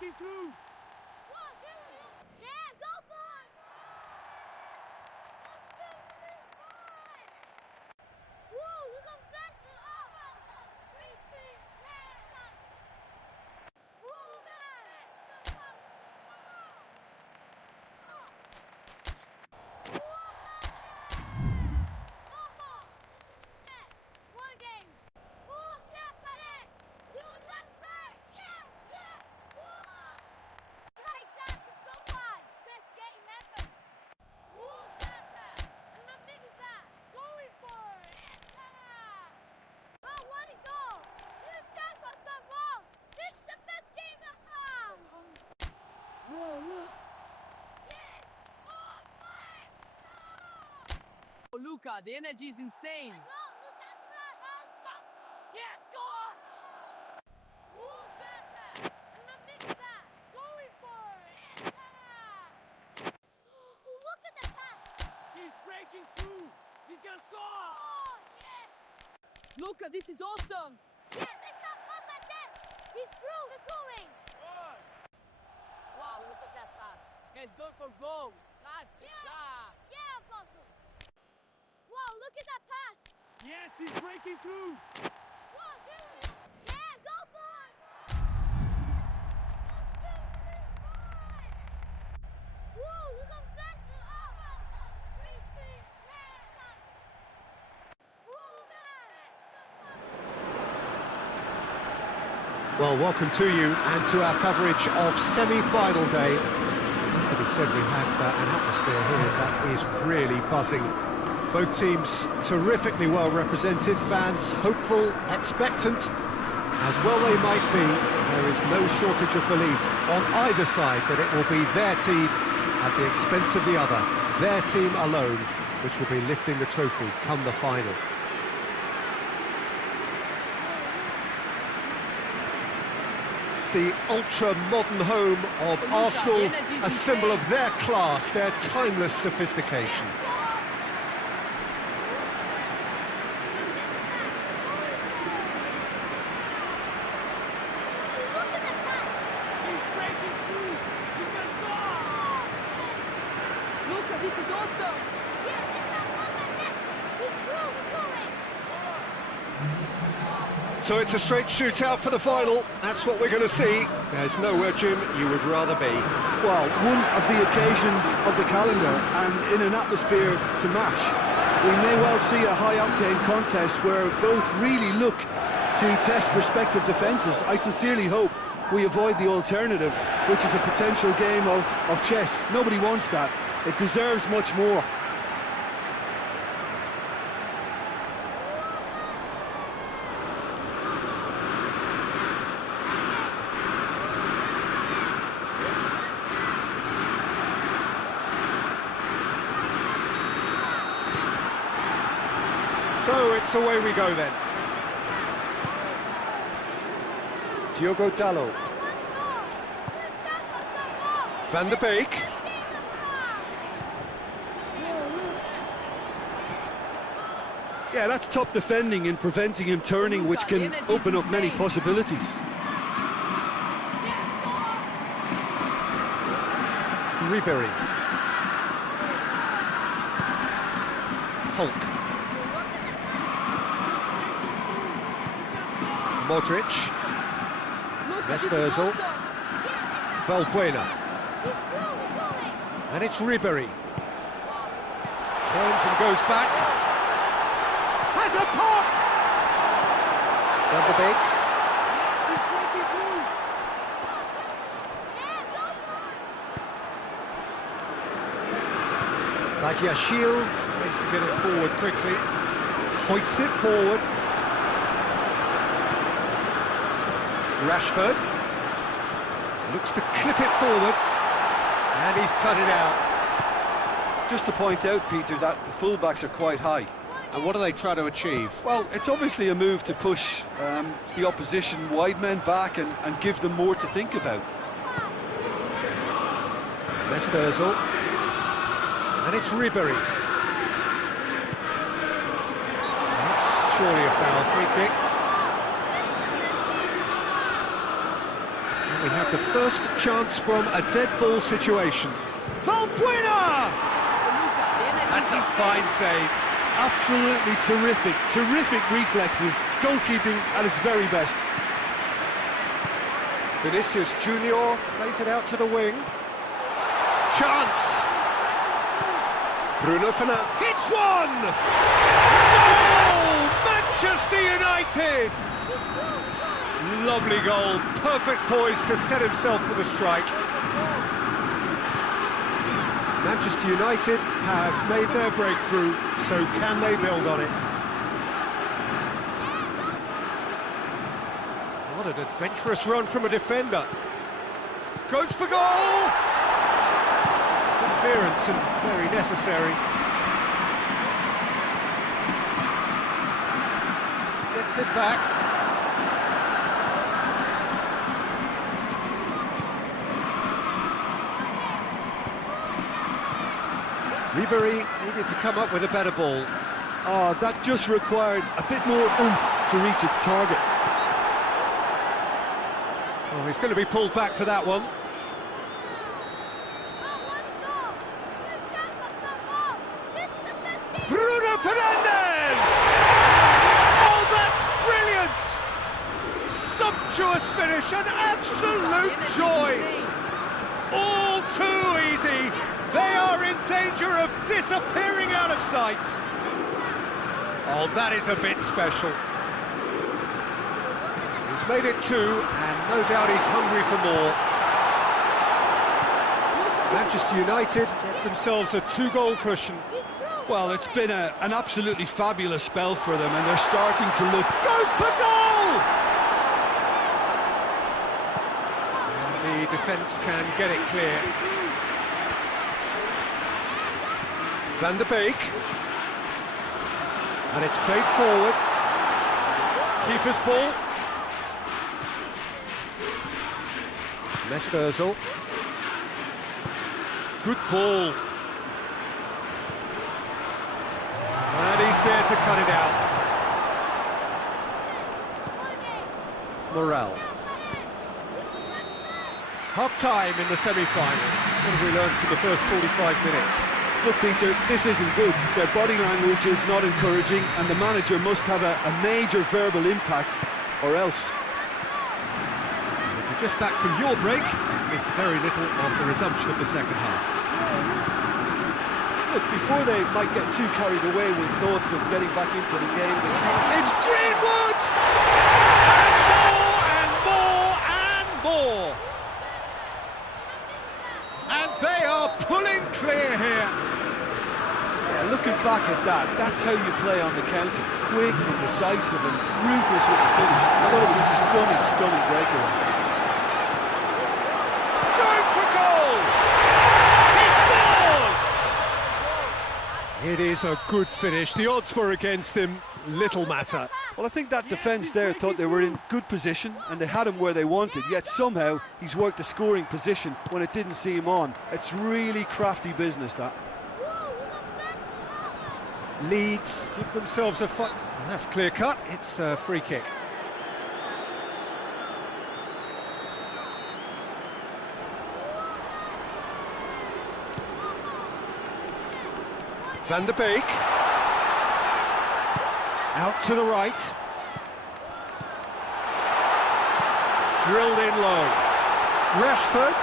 racing through. Yeah, go for it! Whoa, look at that! Luka, the energy is insane. Yes, go on! Going for it. Look at the pass! He's breaking through. He's gonna score. Oh, yes! Luka, this is awesome. Yeah, they got up at this! He's through, we're going! Wow, look at that pass! He's going for goal. That's it. Yeah, Apostle! Wow, look at that pass! Yes, he's breaking through. Wow, dude! Yeah, go for it! Whoa, look at that! Well, welcome to you and to our coverage of semi-final day. Has to be said, we have an atmosphere here that is really buzzing. Both teams terrifically well represented, fans hopeful, expectant. As well they might be, there is no shortage of belief on either side that it will be their team at the expense of the other, their team alone, which will be lifting the trophy come the final. The ultra-modern home of Arsenal, a symbol of their class, their timeless sophistication. This is awesome! So it's a straight shootout for the final. That's what we're going to see. There's nowhere, Jim, you would rather be. Well, one of the occasions of the calendar, and in an atmosphere to match. We may well see a high-octane contest where both really look to test respective defences. I sincerely hope we avoid the alternative, which is a potential game of chess. Nobody wants that. It deserves much more. So it's away we go then. Diogo Dalot. Van der Beek. Yeah, that's top defending and preventing him turning, which can open up many possibilities. Ribéry. Hulk. Modric. Vespersel. Valbuena. And it's Ribéry. Turns and goes back. Has a pop! Van der Beek. Badiashile tries to get it forward quickly. Hoists it forward. Rashford. Looks to clip it forward. And he's cut it out. Just to point out, Peter, that the fullbacks are quite high. And what do they try to achieve? Well, it's obviously a move to push the opposition wide men back and give them more to think about. Vespersel. And it's Ribéry. That's surely a foul, free kick. And we have the first chance from a dead ball situation. Valbuena! That's a fine save. Absolutely terrific, terrific reflexes, goalkeeping at its very best. Vinicius Junior plays it out to the wing. Chance! Bruno Fernandes hits one! Goal! Manchester United! Lovely goal, perfect poise to set himself for the strike. Manchester United have made their breakthrough, so can they build on it? What an adventurous run from a defender. Goes for goal! Good clearance and very necessary. Gets it back. Ribéry needed to come up with a better ball. Oh, that just required a bit more oomph to reach its target. Oh, he's going to be pulled back for that one. Bruno Fernandes! Oh, that's brilliant! Sumptuous finish, an absolute joy! All too easy! They are in danger of disappearing out of sight! Oh, that is a bit special. He's made it two, and no doubt he's hungry for more. Manchester United get themselves a two-goal cushion. Well, it's been an absolutely fabulous spell for them, and they're starting to look... Goes for goal! And the defence can get it clear. Van der Beek. And it's played forward. Keeper's ball. Messi. Good ball. And he's there to cut it out. Morel. Half-time in the semi-final. What have we learned from the first 45 minutes? Look, Peter, this isn't good. Their body language is not encouraging, and the manager must have a major verbal impact, or else. If you're just back from your break, you've missed very little of the resumption of the second half. Look, before they might get too carried away with thoughts of getting back into the game, It's Greenwood! And more and more! And they are pulling clear here. yeah, looking back at that, that's how you play on the counter. Quick and decisive and ruthless with the finish. I thought it was a stunning, stunning breakaway. Going for goal! He scores! It is a good finish. The odds were against him. Little matter. Well, I think that defence there thought they were in good position and they had him where they wanted, yet somehow he's worked a scoring position when it didn't see him on. It's really crafty business, that. Leeds give themselves a fight. That's clear cut. It's a free kick. Van der Beek. Out to the right. Drilled in low. Rashford.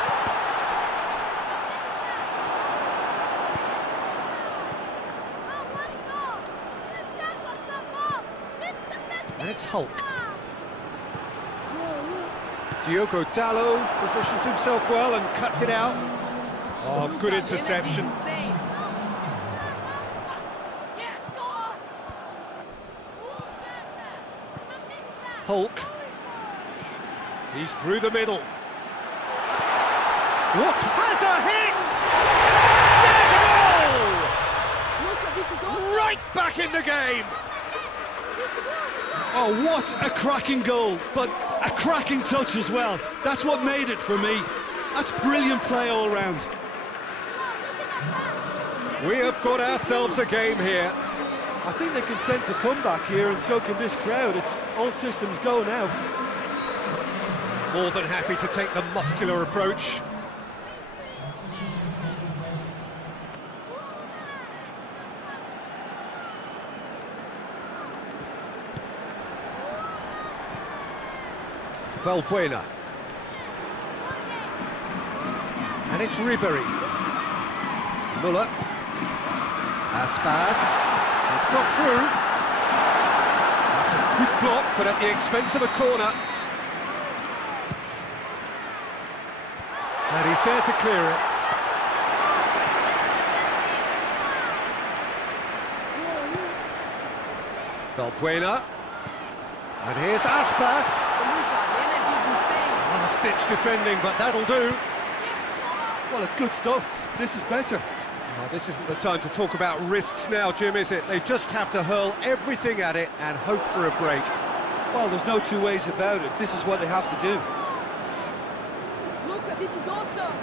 And it's Hulk. Diogo Dalot positions himself well and cuts it out. Oh, good interception. Hulk. He's through the middle. What has a hit! There's a goal! Luka, this is awesome. Right back in the game! Oh, what a cracking goal, but a cracking touch as well. That's what made it for me. That's brilliant play all round. We have got ourselves a game here. I think they can sense a comeback here, and so can this crowd. It's all systems go now. More than happy to take the muscular approach. Valbuena. And it's Ribéry. Müller. Aspas. It's got through. That's a good block, but at the expense of a corner. And he's there to clear it. Valbuena. And here's Aspas. Last-ditch defending, but that'll do. Well, it's good stuff. This is better. Well, this isn't the time to talk about risks now, Jim, is it? They just have to hurl everything at it and hope for a break. Well, there's no two ways about it. This is what they have to do. Luka, this is awesome.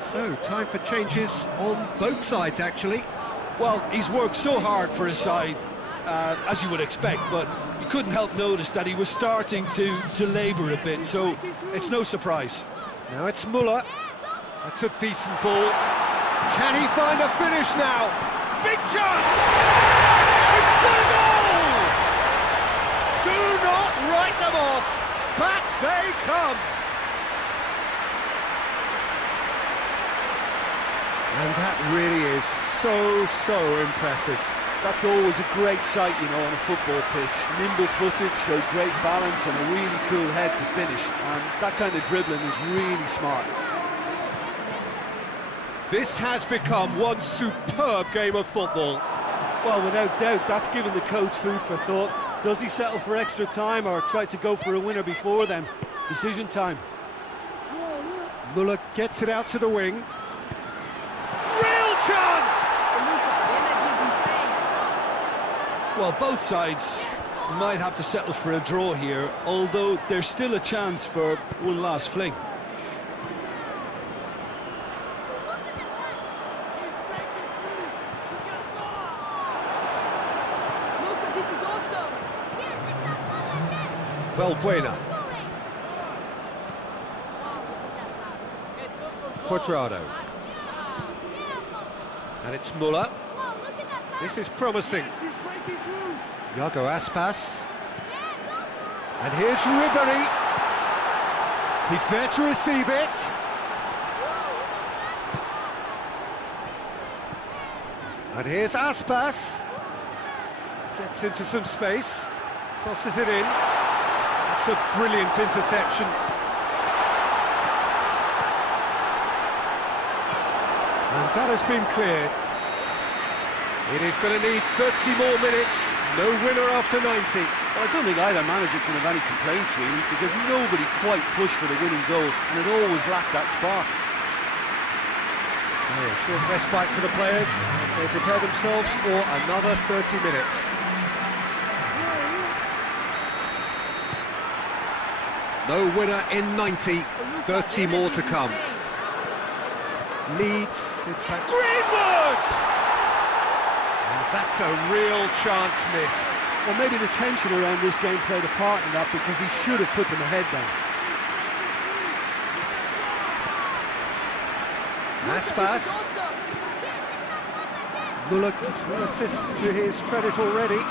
So, time for changes on both sides, actually. Well, he's worked so hard for his side, as you would expect, but you couldn't help notice that he was starting to labour a bit, so it's no surprise. Now it's Müller. That's a decent ball. Can he find a finish now? Big chance! He's got a goal! Do not write them off. Back they come. And that really is so impressive. That's always a great sight, you know, on a football pitch. Nimble-footed, showed great balance and a really cool head to finish. And that kind of dribbling is really smart. This has become one superb game of football. Well, without doubt, that's given the coach food for thought. Does he settle for extra time or try to go for a winner before then? Decision time. Müller gets it out to the wing. Real chance! Well, both sides might have to settle for a draw here, although there's still a chance for one last fling. Luka, this is awesome. Valbuena. Quadrado. And it's Müller. This is promising. Iago Aspas. And here's Ribéry. He's there to receive it. And here's Aspas. Gets into some space. Crosses it in. It's a brilliant interception. And that has been cleared. It is going to need 30 more minutes. No winner after 90. Well, I don't think either manager can have any complaints, really, because nobody quite pushed for the winning goal, and it always lacked that spark. Oh, short respite for the players as they prepare themselves for another 30 minutes. No winner in 90. 30 more to come. Leeds, in fact... Greenwood! That's a real chance missed. Well, maybe the tension around this game played a part in that, because he should have put them ahead then. Aspas. Müller, 2 assists to his credit already.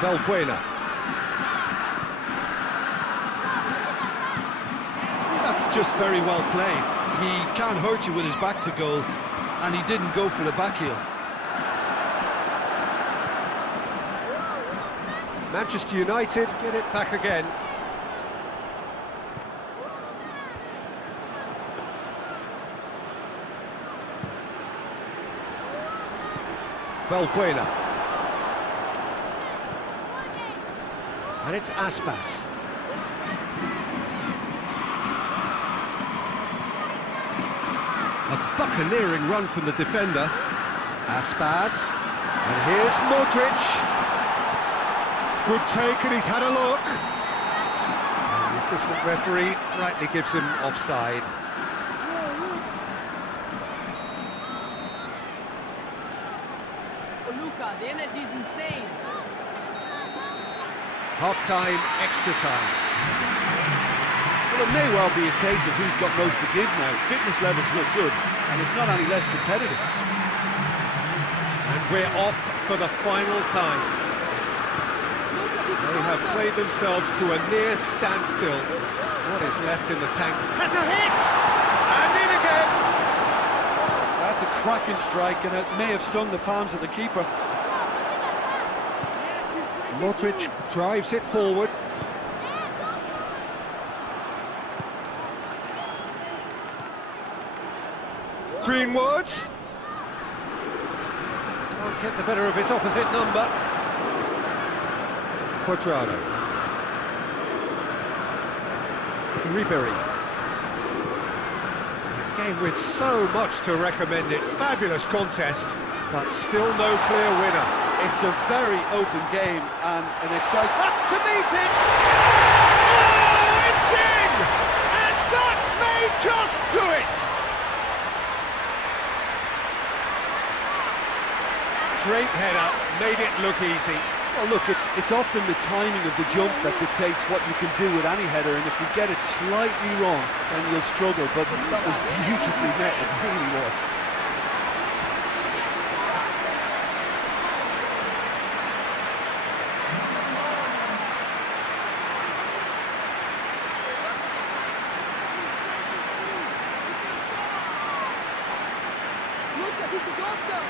Valbuena. That's just very well played. He can't hurt you with his back to goal, and he didn't go for the back heel. Manchester United get it back again. Valbuena. And it's Aspas. A buccaneering run from the defender. Aspas. And here's Modric. Good take, and he's had a look. And the assistant referee rightly gives him offside. Oh, Luka, the energy is insane. Half-time, extra time. Well, it may well be a case of who's got most to give now. Fitness levels look good, and it's not any less competitive. And we're off for the final time. Luka, this is They have awesome. played themselves to a near standstill. What is left in the tank? Has a hit! And in again! That's a cracking strike, and it may have stung the palms of the keeper. Modrić drives it forward. Greenwood. Can't get the better of his opposite number. Quadrado. Ribéry. A game with so much to recommend it. Fabulous contest, but still no clear winner. It's a very open game and an exciting... Up to meet it! Oh, it's in! And that may just do it! Great header, made it look easy. Well, look, it's often the timing of the jump that dictates what you can do with any header, and if you get it slightly wrong, then you'll struggle, but that was beautifully met, it really was. Luka, this is awesome.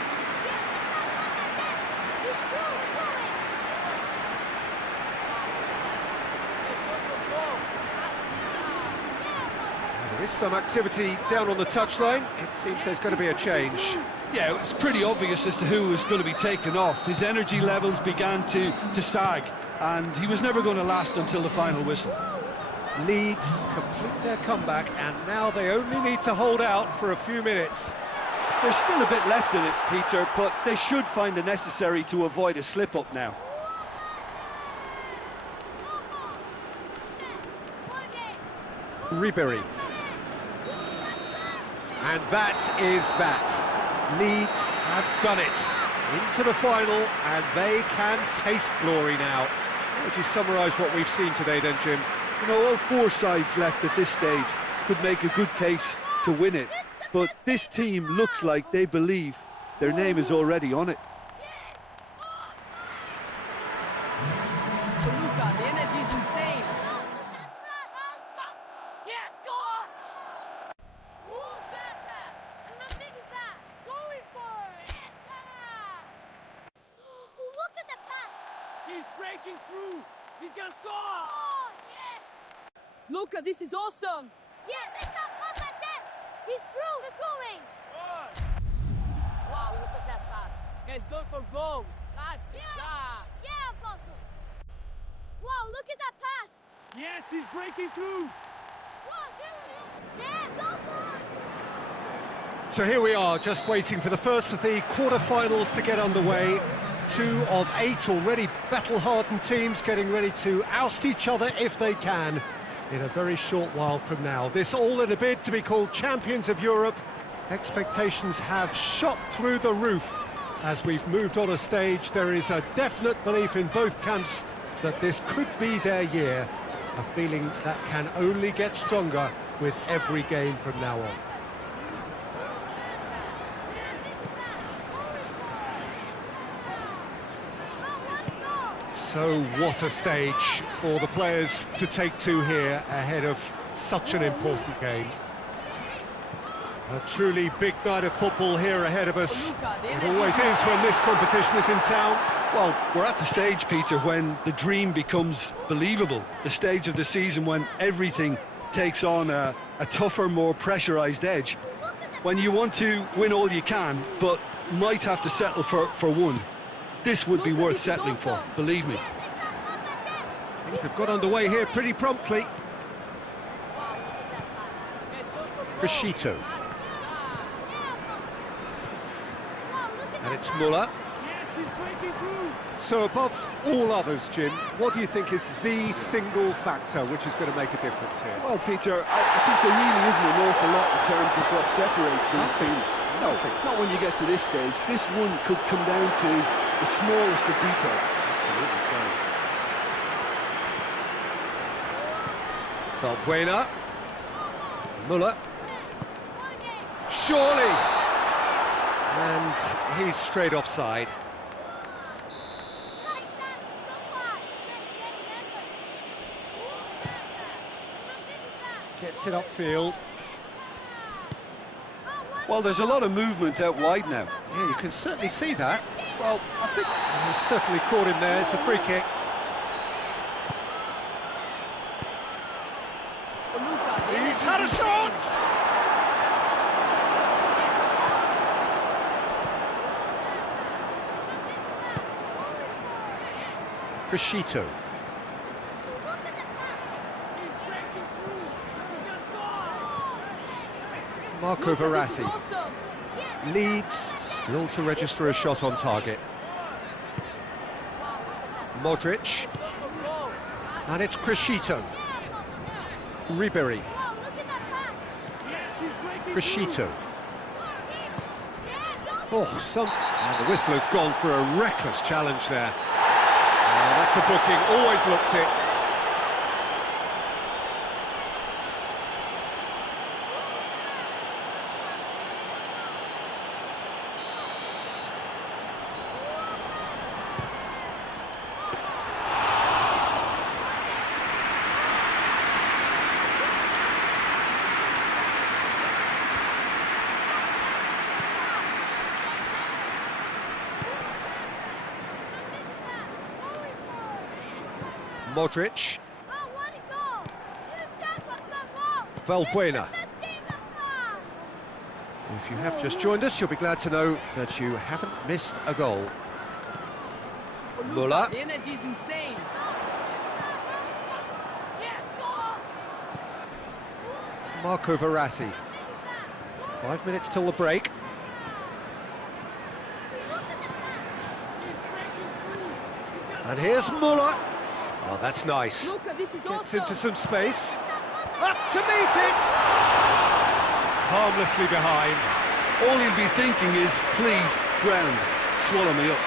There is some activity down on the touchline. It seems there's going to be a change. Yeah, it's pretty obvious as to who was going to be taken off. His energy levels began to sag, and he was never going to last until the final whistle. Leeds complete their comeback, and now they only need to hold out for a few minutes. There's still a bit left in it, Peter, but they should find the necessary to avoid a slip-up now. Ribéry. And that is that. Leeds have done it. Into the final, and they can taste glory now. How would you summarise what we've seen today then, Jim? You know, all four sides left at this stage could make a good case to win it, but this team looks like they believe their name is already on it. Luka, the energy is insane. Yes, go on! Who's better? And the big pass. Going for it! Yes, look at the pass! He's breaking through. He's gonna score. Oh, yes! Luka, this is awesome. Yeah, they got on like this! He's through, they're going! Wow, look at that pass. Guys, go for goal. That's Yeah, Apostle! Wow, look at that pass! Yes, he's breaking through. Wow, there, go for it! So here we are, just waiting for the first of the quarter-finals to get underway. 2 of 8 already battle-hardened teams getting ready to oust each other if they can in a very short while from now. This all in a bid to be called champions of Europe. Expectations have shot through the roof as we've moved on a stage. There is a definite belief in both camps that this could be their year, a feeling that can only get stronger with every game from now on. So what a stage for the players to take to here ahead of such an important game. A truly big night of football here ahead of us. It always is when this competition is in town. Well, we're at the stage, Peter, when the dream becomes believable. The stage of the season when everything takes on a tougher, more pressurised edge. When you want to win all you can, but might have to settle for one. This would be worth settling for, believe me. Things have got underway here pretty promptly. Crescito. And it's Muller. Yes, he's breaking through. So above all others, Jim, what do you think is the single factor which is going to make a difference here? Well, Peter, I think there really isn't an awful lot in terms of what separates these teams. No, not when you get to this stage. This one could come down to the smallest of detail. Absolutely so. Valbuena. Müller. Surely! And he's straight offside. Gets it upfield. Well, there's a lot of movement out wide now. Yeah, you can certainly see that. Well, I think he's certainly caught him there. It's a free kick. He's had a shot! Crescito. Marco Verratti. Leeds still to register a shot on target. Modric. And it's Crescito. Ribéry. Crescito. And the whistle has gone for a reckless challenge there. Oh, that's a booking, always looked it. Modric. Valbuena. If you have just joined us, you'll be glad to know that you haven't missed a goal. Müller. The energy is insane. Marco Verratti. 5 minutes till the break. And here's Müller. Oh, that's nice. Luka, this is Gets awesome. into some space. Up to meet it! Harmlessly behind. All he'll be thinking is, please, ground, swallow me up.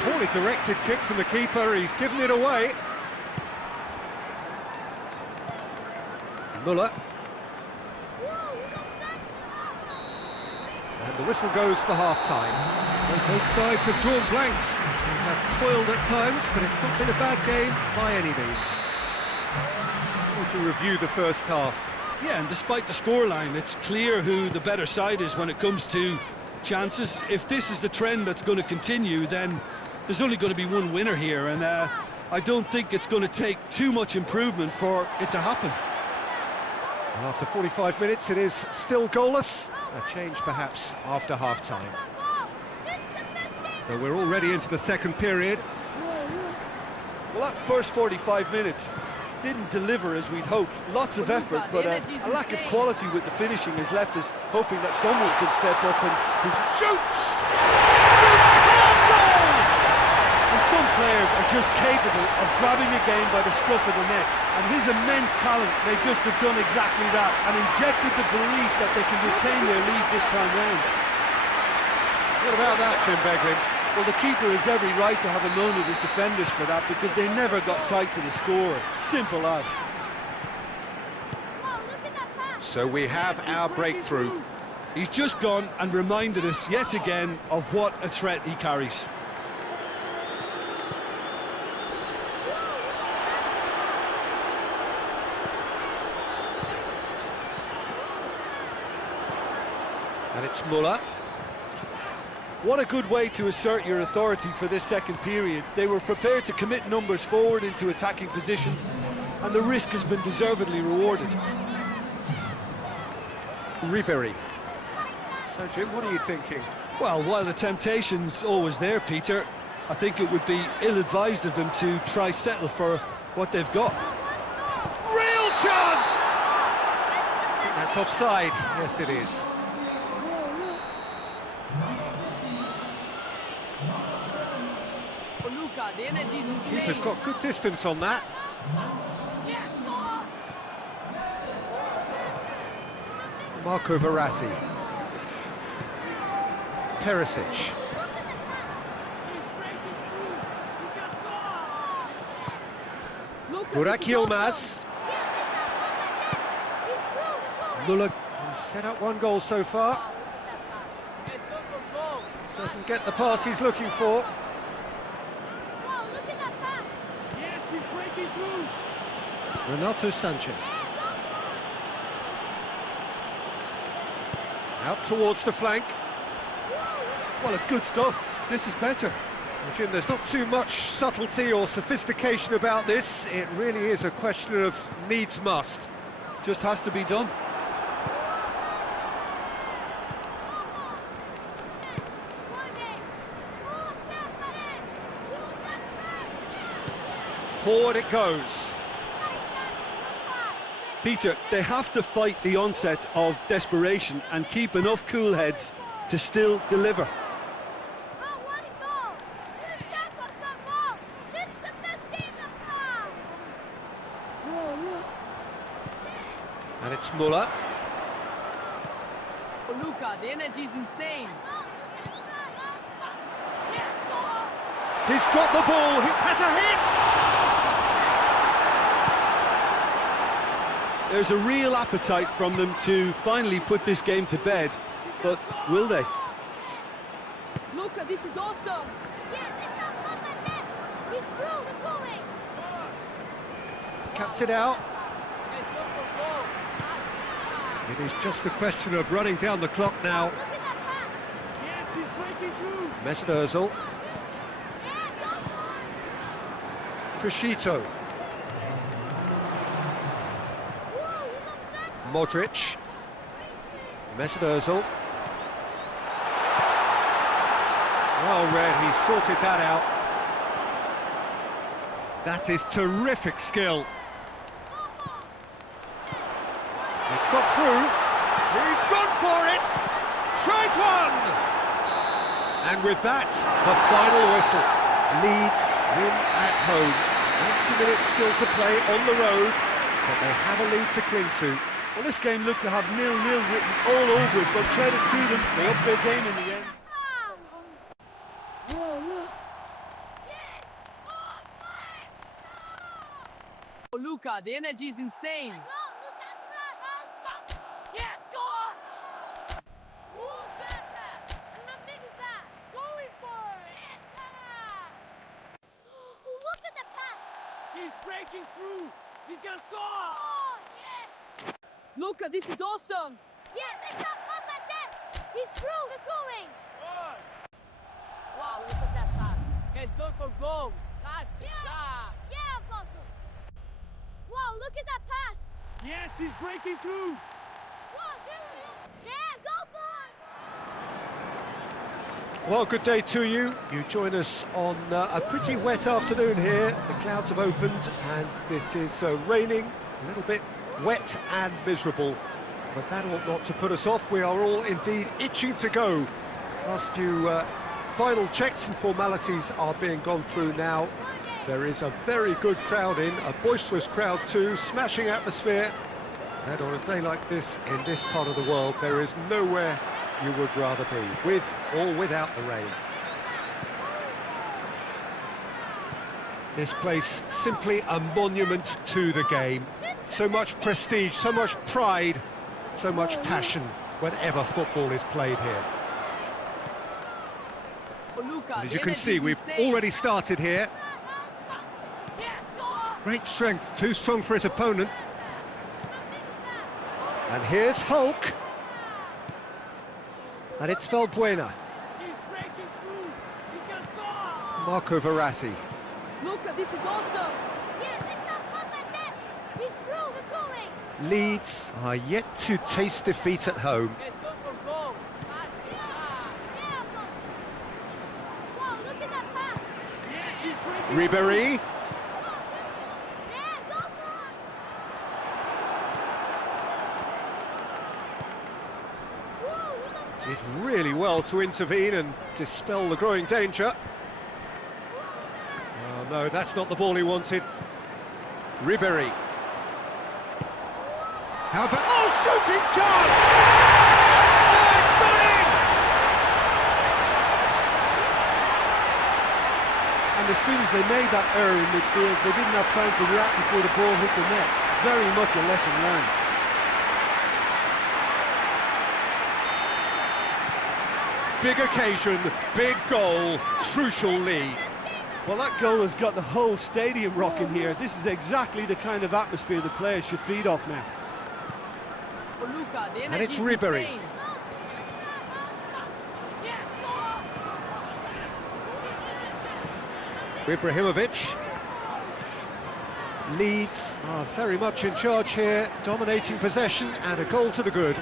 Poorly directed kick from the keeper, he's given it away. Müller. And the whistle goes for half-time. So both sides have drawn blanks. They have toiled at times, but it's not been a bad game by any means. To review the first half. Yeah, and despite the scoreline, it's clear who the better side is when it comes to chances. If this is the trend that's going to continue, then there's only going to be one winner here, and I don't think it's going to take too much improvement for it to happen. And after 45 minutes, it is still goalless. A change perhaps after half-time. So we're already into the second period. Well, that first 45 minutes didn't deliver as we'd hoped. Lots of effort, but a lack of quality with the finishing has left us hoping that someone could step up and shoots! Superb goal! And some players are just capable of grabbing a game by the scruff of the neck, and his immense talent may just have done exactly that and injected the belief that they can retain their lead this time round. What about that, Jim Beglin? Well, the keeper has every right to have a moan at his defenders for that, because they never got tight to the score. Simple as. So we have our breakthrough. He's just gone and reminded us yet again of what a threat he carries. And it's Müller. What a good way to assert your authority for this second period. They were prepared to commit numbers forward into attacking positions, and the risk has been deservedly rewarded. Ribéry. So, Jim, what are you thinking? Well, while the temptation's always there, Peter, I think it would be ill-advised of them to try settle for what they've got. Real chance! I think that's offside. Yes, it is. Luka, the energy is insane. Keeper's got good distance on that. Marco Verratti. Perisic. Burak this is awesome. Yilmaz. He's through the goal. Muller has set up one goal so far. Wow, look at that pass. Let's go for goal. Doesn't get the pass he's looking for. Wow, look at that pass. Yes, he's breaking through. Renato Sanchez. Out towards the flank. Well, it's good stuff. This is better. Well, Jim, there's not too much subtlety or sophistication about this. It really is a question of needs must. Just has to be done. Forward it goes. Peter, they have to fight the onset of desperation and keep enough cool heads to still deliver. And it's Muller. Oh, Luka, the energy is insane. He's got the ball, he has a hit! There's a real appetite from them to finally put this game to bed, but will they? Luka, this is awesome. He's through the going. Cuts it out. Let's go for goal. It is just a question of running down the clock now. Look at that pass. Yes, he's breaking through. Mesut Ozil. Yeah, go for it. Crescito. Whoa, he looked back. Modric. Mesut Ozil. Well read, he sorted that out. That is terrific skill. It's got through. He's gone for it. Tries one. And with that, the final whistle. Leeds win at home. 90 minutes still to play on the road, but they have a lead to cling to. Well, this game looked to have 0-0 written all over it, but credit to them, they upped their game in the end. Yes. Oh, my. Oh, Luka, the energy is insane. Look at that. Yes, go on. Who's better? And the big pass. Going for it. Yes. Look at the pass. He's breaking through. He's gonna score. Oh, yes. Luka, this is awesome. Yeah, they got up at this. He's through the going. Wow, look at that pass. Let's go for goal. That's it. Yeah, Apostle. Wow, look at that pass. Yes, he's breaking through. Wow, yeah, go for it. Well, good day to you. You join us on a pretty wet afternoon here. The clouds have opened and it is raining, a little bit wet and miserable. But that ought not to put us off. We are all indeed itching to go. Last few final checks and formalities are being gone through now. There is a very good crowd in, a boisterous crowd too, smashing atmosphere. And on a day like this, in this part of the world, there is nowhere you would rather be, with or without the rain. This place, simply a monument to the game. So much prestige, so much pride, so much passion whenever football is played here. Oh, Luka, And as the you can energy see, is we've insane. already started here. Yes, go on. Great strength, too strong for his opponent. And here's Hulk. And it's Valbuena. He's breaking through. He's gonna score. Marco Verratti. Luka, this is awesome. Yeah, they got up at this. He's through the going. Leeds are yet to taste defeat at home. Let's go for goal. That's it. Yeah, Apostle. Wow, look at that pass. Yes, he's breaking Ribéry. Yeah, go for it. Whoa, he looked Did really well to intervene and dispel the growing danger. Oh no, that's not the ball he wanted. Ribéry. How about... Oh, shooting chance! Oh, it's gone in! and as soon as they made that error in midfield, they didn't have time to react before the ball hit the net. Very much a lesson learned. Big occasion, big goal, crucial lead. Well, that goal has got the whole stadium rocking here. This is exactly the kind of atmosphere the players should feed off now. Luka, the And it's energy is Ribéry. insane. Ibrahimovic. Leeds are very much in charge here, dominating possession and a goal to the good.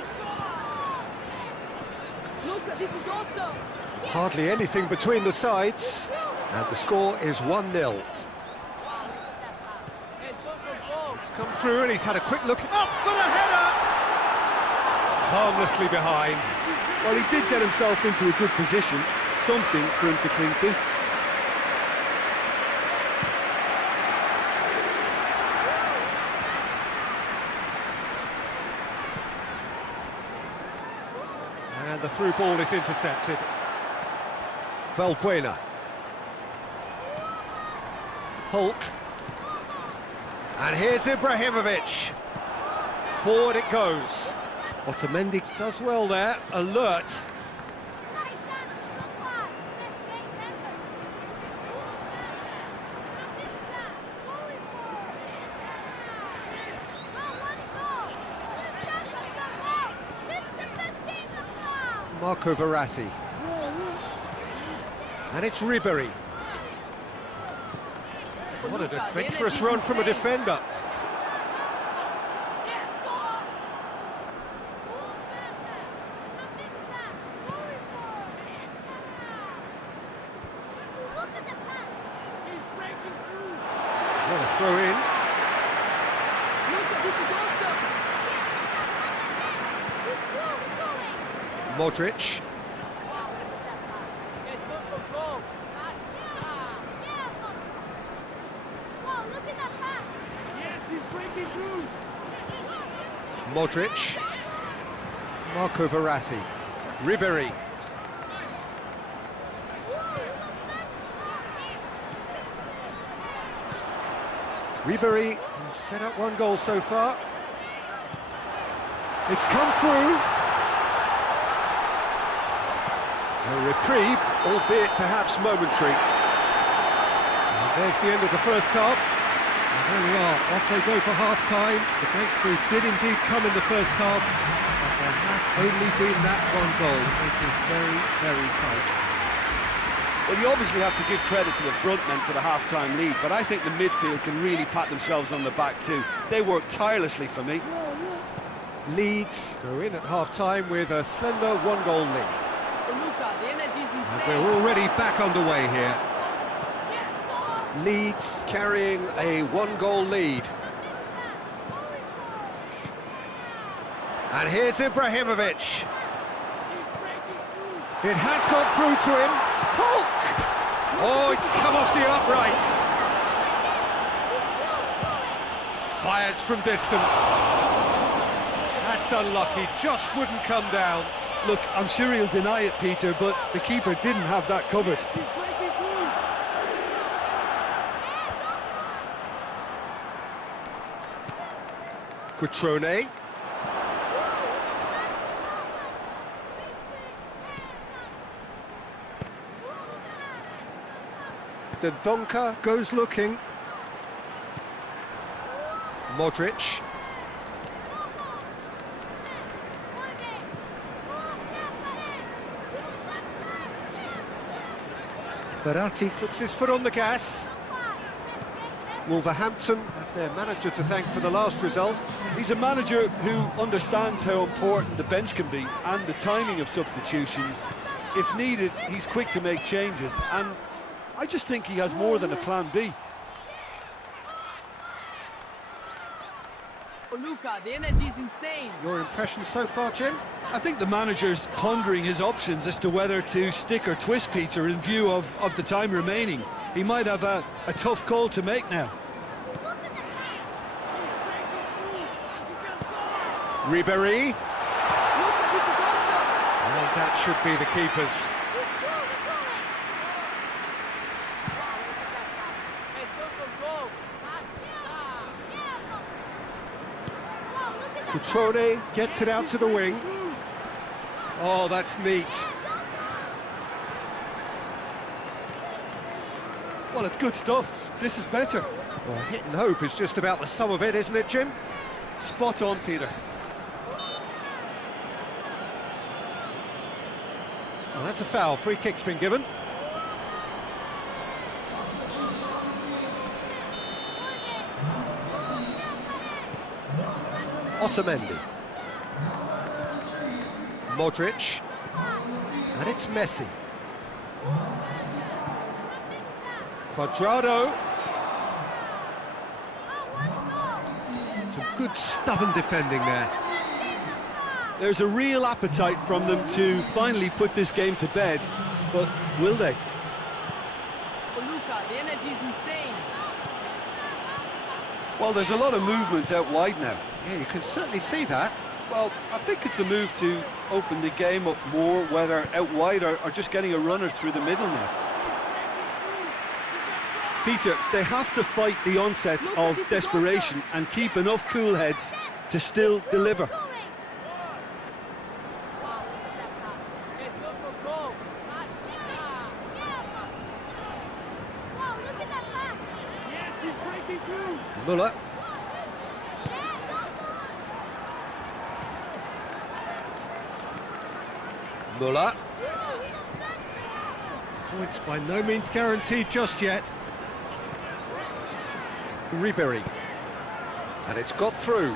Luka, this is also... Hardly anything between the sides, and the score is 1-0. It's come through and he's had a quick look up for the header! Harmlessly behind. Well, he did get himself into a good position, something for him to cling to. And the through ball is intercepted. Valbuena. Hulk. And here's Ibrahimovic. Forward it goes. Otamendi does well there, alert. Marco Verratti. And it's Ribéry. What an adventurous run from a defender. What a throw in. Luka, this is also... Modric. Modric. Marco Verratti. Ribéry. Ribéry has set up one goal so far. It's come through. A reprieve, albeit perhaps momentary. And there's the end of the first half. And there we are, off they go for half-time. The breakthrough did indeed come in the first half, but there has only been that one goal. It is very, very tight. Well, you obviously have to give credit to the front men for the half-time lead, but I think the midfield can really pat themselves on the back too. They work tirelessly for me. Leeds go in at half-time with a slender one-goal lead. Luka, the energy is insane. And we're already back underway here. Leeds carrying a one-goal lead. And here's Ibrahimovic. It has gone through to him. Hulk! Oh, it's come off the upright. Fires from distance. That's unlucky, just wouldn't come down. Look, I'm sure he'll deny it, Peter, but the keeper didn't have that covered. Cutrone. Dendonka goes looking. Modric. Verratti puts his foot on the gas. Wolverhampton have their manager to thank for the last result. He's a manager who understands how important the bench can be and the timing of substitutions. If needed, he's quick to make changes, and I just think he has more than a plan B. Luka, the energy is insane. Your impression so far, Jim? I think the manager's pondering his options as to whether to stick or twist Peter in view of the time remaining. He might have a tough call to make now. Ribéry. Luka, this is also... And that should be the keeper's. Cutrone gets it out to the wing. Oh, that's neat. Well, it's good stuff. This is better. Well, hit and hope is just about the sum of it, isn't it, Jim? Spot on, Peter. Well, that's a foul. Free kick's been given. Otamendi. Modric. And it's Messi. Cuadrado. Some good stubborn defending there. There's a real appetite from them to finally put this game to bed, but will they? Luka, the energy is insane. Well, there's a lot of movement out wide now. Yeah, you can certainly see that. Well, I think it's a move to open the game up more, whether out wide or just getting a runner through the middle now. Peter, they have to fight the onset of desperation and keep enough cool heads to still deliver. Wow, look at that pass. Let's go for goal. Wow, look at that pass. Yes, he's breaking through. Muller. Muller. Points by no means guaranteed just yet. Ribéry. And it's got through.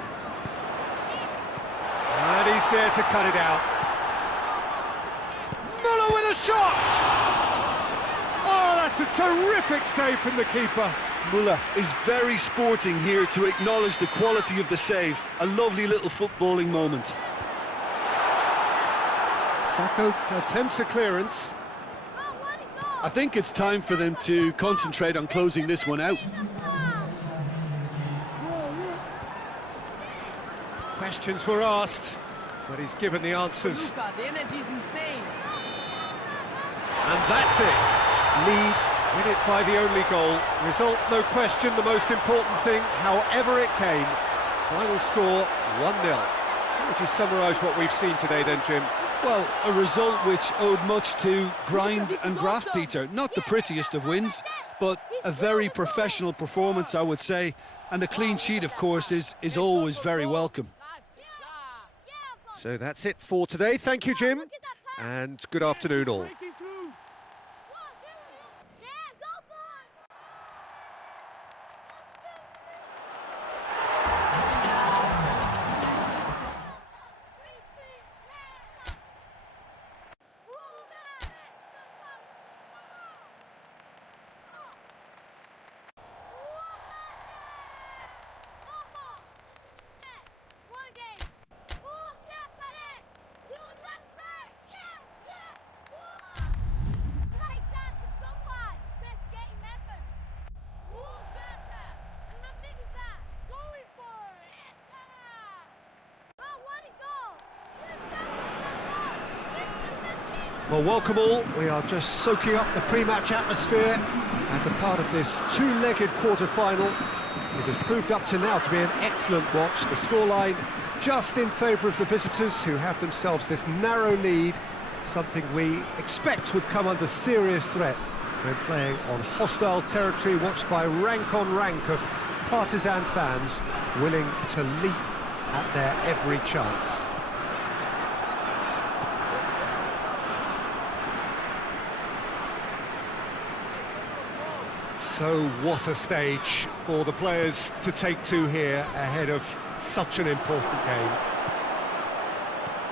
And he's there to cut it out. Muller with a shot! Oh, that's a terrific save from the keeper. Muller is very sporting here to acknowledge the quality of the save. A lovely little footballing moment. Sacco attempts a clearance. I think it's time for them to concentrate on closing this one out. Questions were asked, but he's given the answers. Luka, the energy is insane. And that's it. Leeds win it by the only goal. Result, no question, the most important thing, however it came. Final score, 1-0. How would you summarise what we've seen today then, Jim? Well, a result which owed much to grind and graft, Peter. Not the prettiest of wins, but a very professional performance, I would say. And a clean sheet, of course, is always very welcome. So that's it for today. Thank you, Jim, and good afternoon all. Breaking through. Well, welcome all. We are just soaking up the pre-match atmosphere as a part of this two-legged quarter-final. It has proved up to now to be an excellent watch. The scoreline just in favour of the visitors, who have themselves this narrow lead, something we expect would come under serious threat when playing on hostile territory, watched by rank on rank of partisan fans willing to leap at their every chance. So what a stage for the players to take to here ahead of such an important game.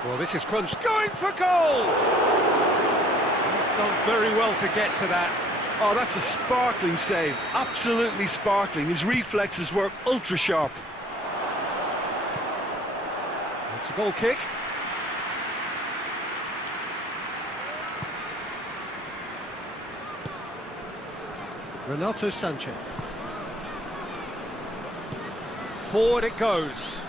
Well, this is Crunch going for goal! He's done very well to get to that. Oh, that's a sparkling save, absolutely sparkling. His reflexes were ultra sharp. It's a goal kick. Renato Sanchez. Forward it goes.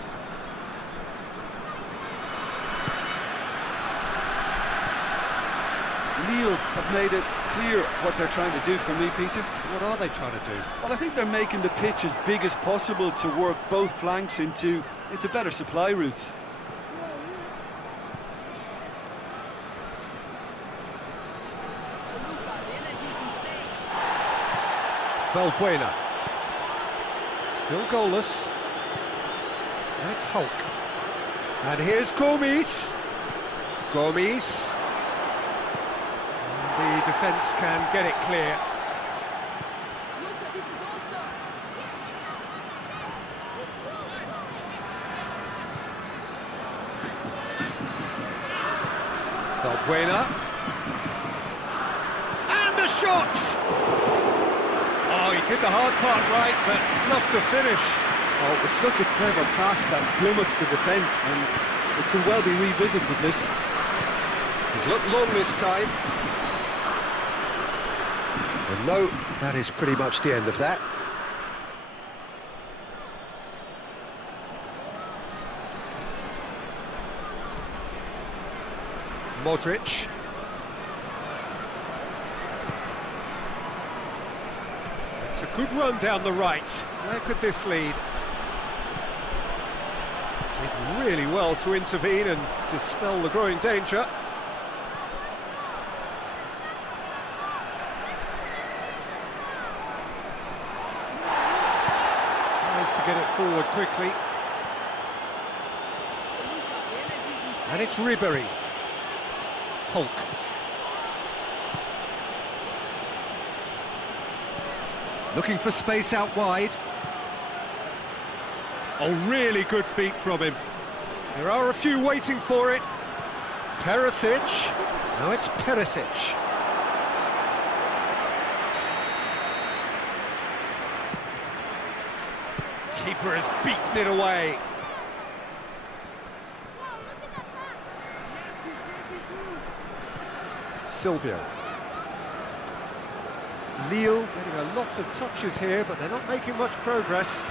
Lille have made it clear what they're trying to do for me, Peter. What are they trying to do? Well, I think they're making the pitch as big as possible to work both flanks into better supply routes. Luka, the energy's insane. Valbuena. Still goalless. And it's Hulk. And here's Gomes. Gomes. And the defence can get it clear. Luka, this is awesome. Valbuena. And a shot! Oh, he did the hard part right, but not the finish. Oh, it was such a clever pass that flummoxed the defence, and it could well be revisited, this. He's looked long this time. And no, that is pretty much the end of that. Modric. It's a good run down the right. Where could this lead? Did really well to intervene and dispel the growing danger. Tries to get it forward quickly. And it's Ribéry. Hulk. Looking for space out wide. Oh, really good feet from him. There are a few waiting for it. Perisic. Now it's Perisic. Keeper has beaten it away. Silvio. Lille getting a lot of touches here, but they're not making much progress.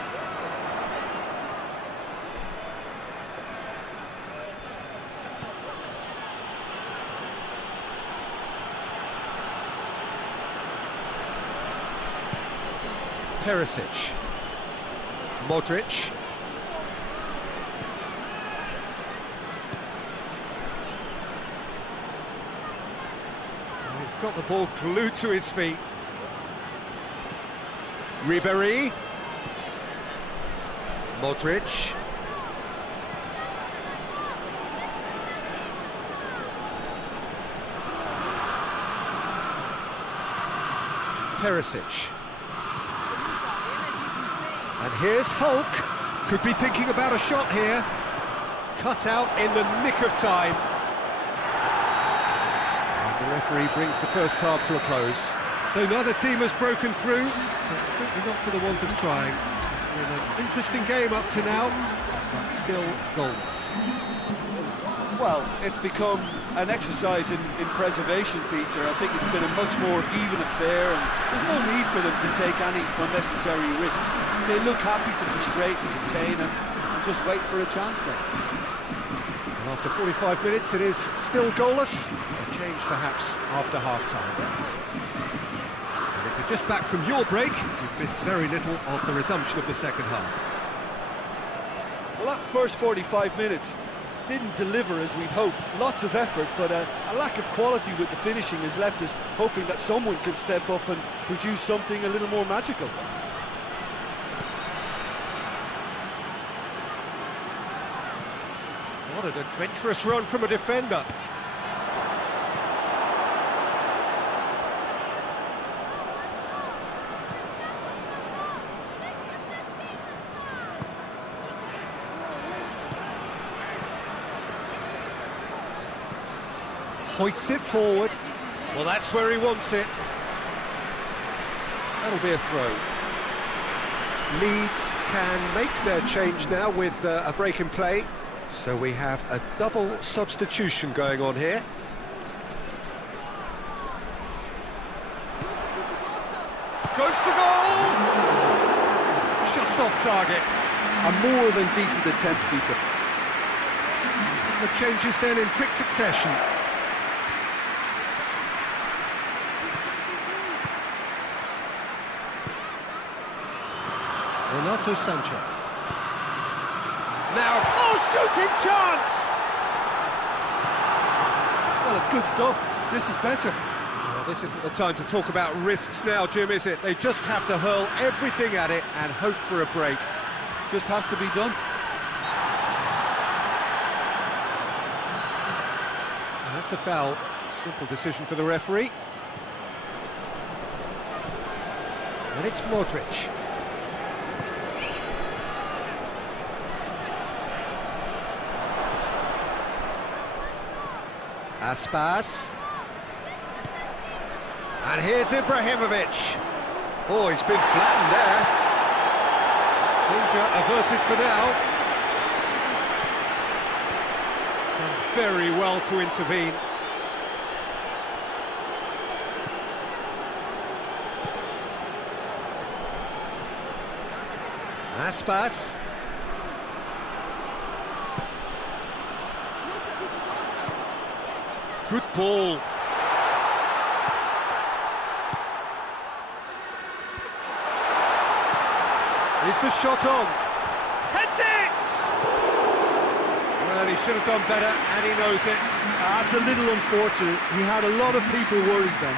Perisic. Modric. He's got the ball glued to his feet. Ribéry. Modric. Perisic. And here's Hulk. Could be thinking about a shot here. Cut out in the nick of time. And the referee brings the first half to a close. So neither team has broken through, but certainly not for the want of trying. It's been an interesting game up to now, but still goals. Well, it's become an exercise in preservation, Peter. I think it's been a much more even affair, and there's no need for them to take any unnecessary risks. They look happy to frustrate and contain and just wait for a chance now. And after 45 minutes, it is still goalless. A change perhaps after half-time. And if you're just back from your break, you've missed very little of the resumption of the second half. Well, that first 45 minutes didn't deliver as we'd hoped. Lots of effort, but a lack of quality with the finishing has left us hoping that someone can step up and produce something a little more magical. What an adventurous run from a defender. Hoists it forward. Well, that's where he wants it. That'll be a throw. Leeds can make their change now with a break in play. So we have a double substitution going on here. Goes for goal! Just off target. A more than decent attempt, Peter. The changes then in quick succession. Renato Sanchez. Now, oh, shooting chance! Well, it's good stuff. This is better. Well, this isn't the time to talk about risks now, Jim, is it? They just have to hurl everything at it and hope for a break. Just has to be done. And that's a foul. Simple decision for the referee. And it's Modric. Aspas. And here's Ibrahimovic. Oh, he's been flattened there. Danger averted for now. Done very well to intervene. Aspas. Luka, this is awesome. Good ball. Is the shot on? Heads it! Well, he should have done better, and he knows it. That's a little unfortunate. He had a lot of people worried then.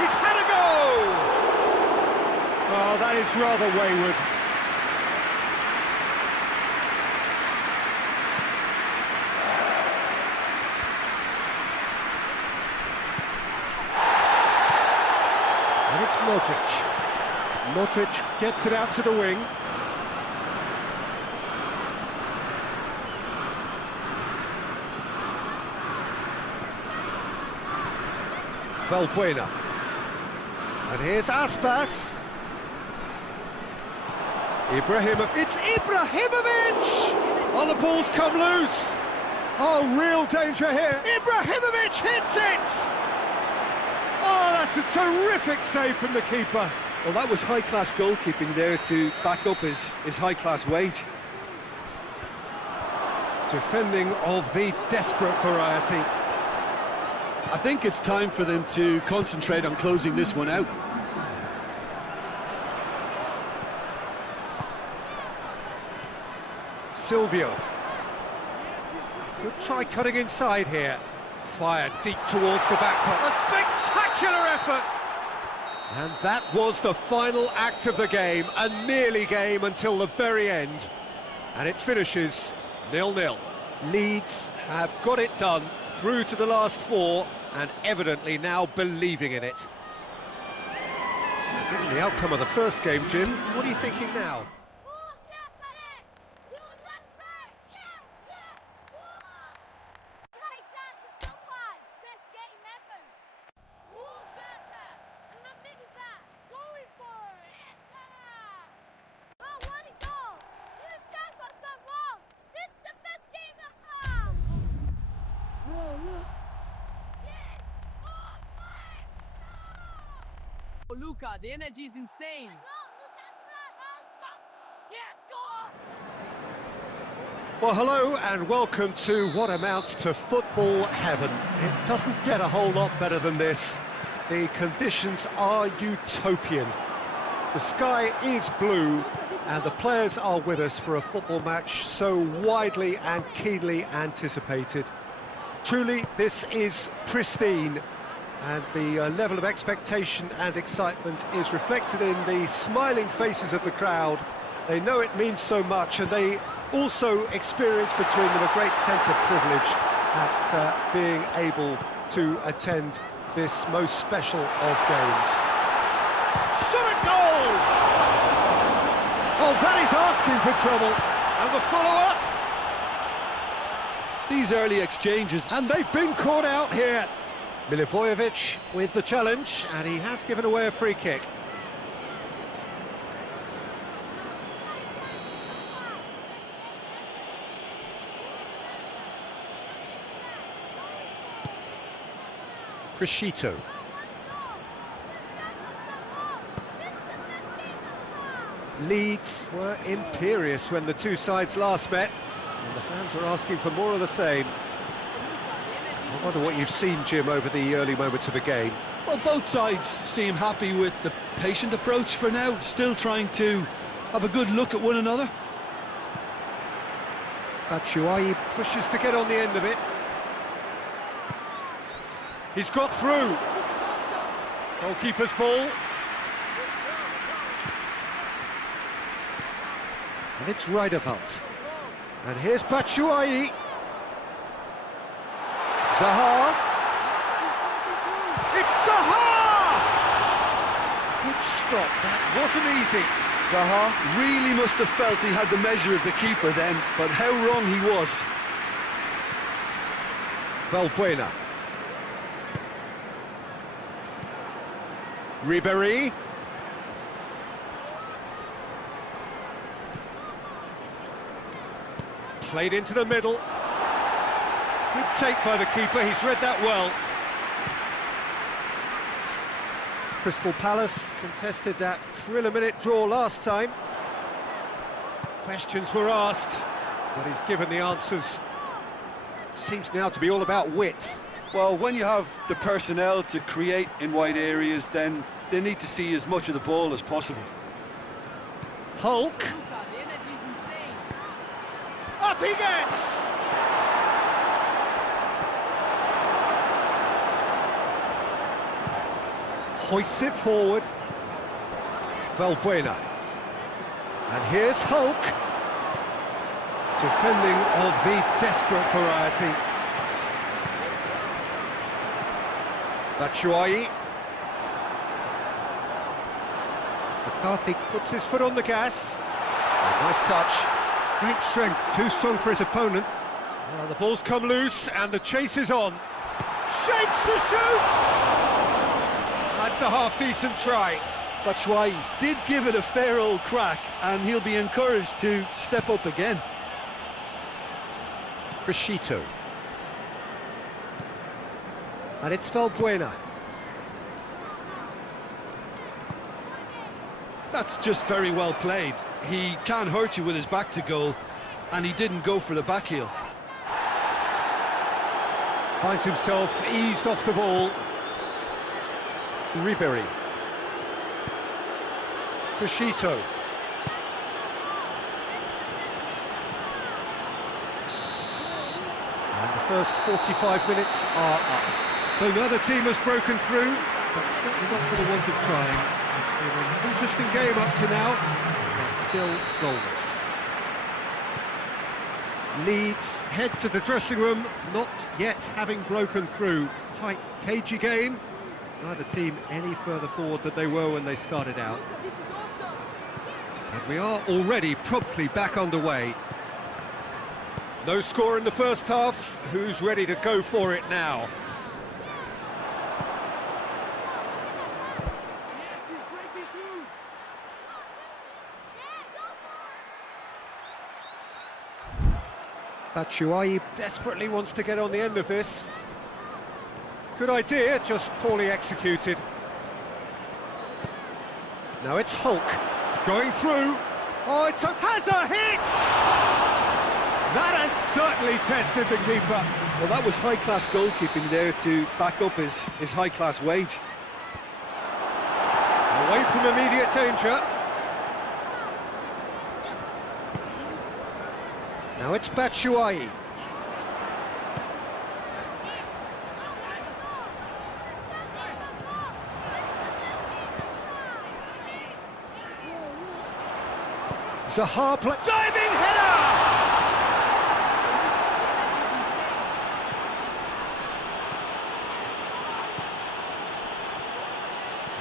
He's had a go! Oh, that is rather wayward. And it's Modric. Modric gets it out to the wing. Valbuena. And here's Aspas. It's Ibrahimovic! Oh, the ball's come loose. Oh, real danger here. Ibrahimovic hits it! Oh, that's a terrific save from the keeper. Well, that was high-class goalkeeping there to back up his high-class wage. Defending of the desperate variety. I think it's time for them to concentrate on closing this one out. Silvio. Could try cutting inside here. Fired deep towards the back post. A spectacular effort! And that was the final act of the game, a nearly game until the very end. And it finishes 0-0. Leeds have got it done, through to the last four, and evidently now believing in it. Given the outcome of the first game, Jim, what are you thinking now? Luka, the energy is insane. Well, hello and welcome to what amounts to football heaven. It doesn't get a whole lot better than this. The conditions are utopian. The sky is blue and the players are with us for a football match so widely and keenly anticipated. Truly, this is pristine. And the level of expectation and excitement is reflected in the smiling faces of the crowd. They know it means so much, and they also experience between them a great sense of privilege at being able to attend this most special of games. Shot at goal! Oh, that is asking for trouble. And the follow-up. These early exchanges, And they've been caught out here. Milivojevic with the challenge, and he has given away a free kick. Crescito. Leeds were imperious when the two sides last met, and the fans are asking for more of the same. Wonder what you've seen, Jim, over the early moments of the game. Well, both sides seem happy with the patient approach for now, still trying to have a good look at one another. Batshuayi pushes to get on the end of it. He's got through. This is also... Goalkeeper's ball. And it's Ribéry. And here's Batshuayi. Zaha. It's Zaha! Good stop, that wasn't easy. Zaha really must have felt he had the measure of the keeper then, but how wrong he was. Valbuena. Ribéry. Played into the middle. Good take by the keeper, he's read that well. Crystal Palace contested that thriller-minute draw last time. Questions were asked, but he's given the answers. Seems now to be all about width. Well, when you have the personnel to create in wide areas, then they need to see as much of the ball as possible. Hulk. Luka, the energy's insane. Up he gets! Hoists it forward. Valbuena. And here's Hulk. Defending of the desperate variety. Batshuayi. McCarthy puts his foot on the gas. Oh, nice touch. Great strength, too strong for his opponent. Well, the ball's come loose and the chase is on. Shapes to shoot! That's a half-decent try. Batshuayi did give it a fair old crack, and he'll be encouraged to step up again. Crescito. And it's Valbuena. That's just very well played. He can hurt you with his back to goal, and he didn't go for the back heel. Finds himself eased off the ball. Ribéry. Crescito. And the first 45 minutes are up. So neither team has broken through, but certainly not for the want of trying. It's been an interesting game up to now, but still goalless. Leeds head to the dressing room, not yet having broken through. Tight, cagey game. Neither team any further forward than they were when they started out. This is also... And we are already promptly back underway. No score in the first half. Who's ready to go for it now? Yes, he's breaking through. Batshuayi desperately wants to get on the end of this. Good idea, just poorly executed. Now it's Hulk, going through. Oh, has a hit! That has certainly tested the keeper. Well, that was high-class goalkeeping there to back up his high-class wage. Away from immediate danger. Now it's Batshuayi. Zaha diving header!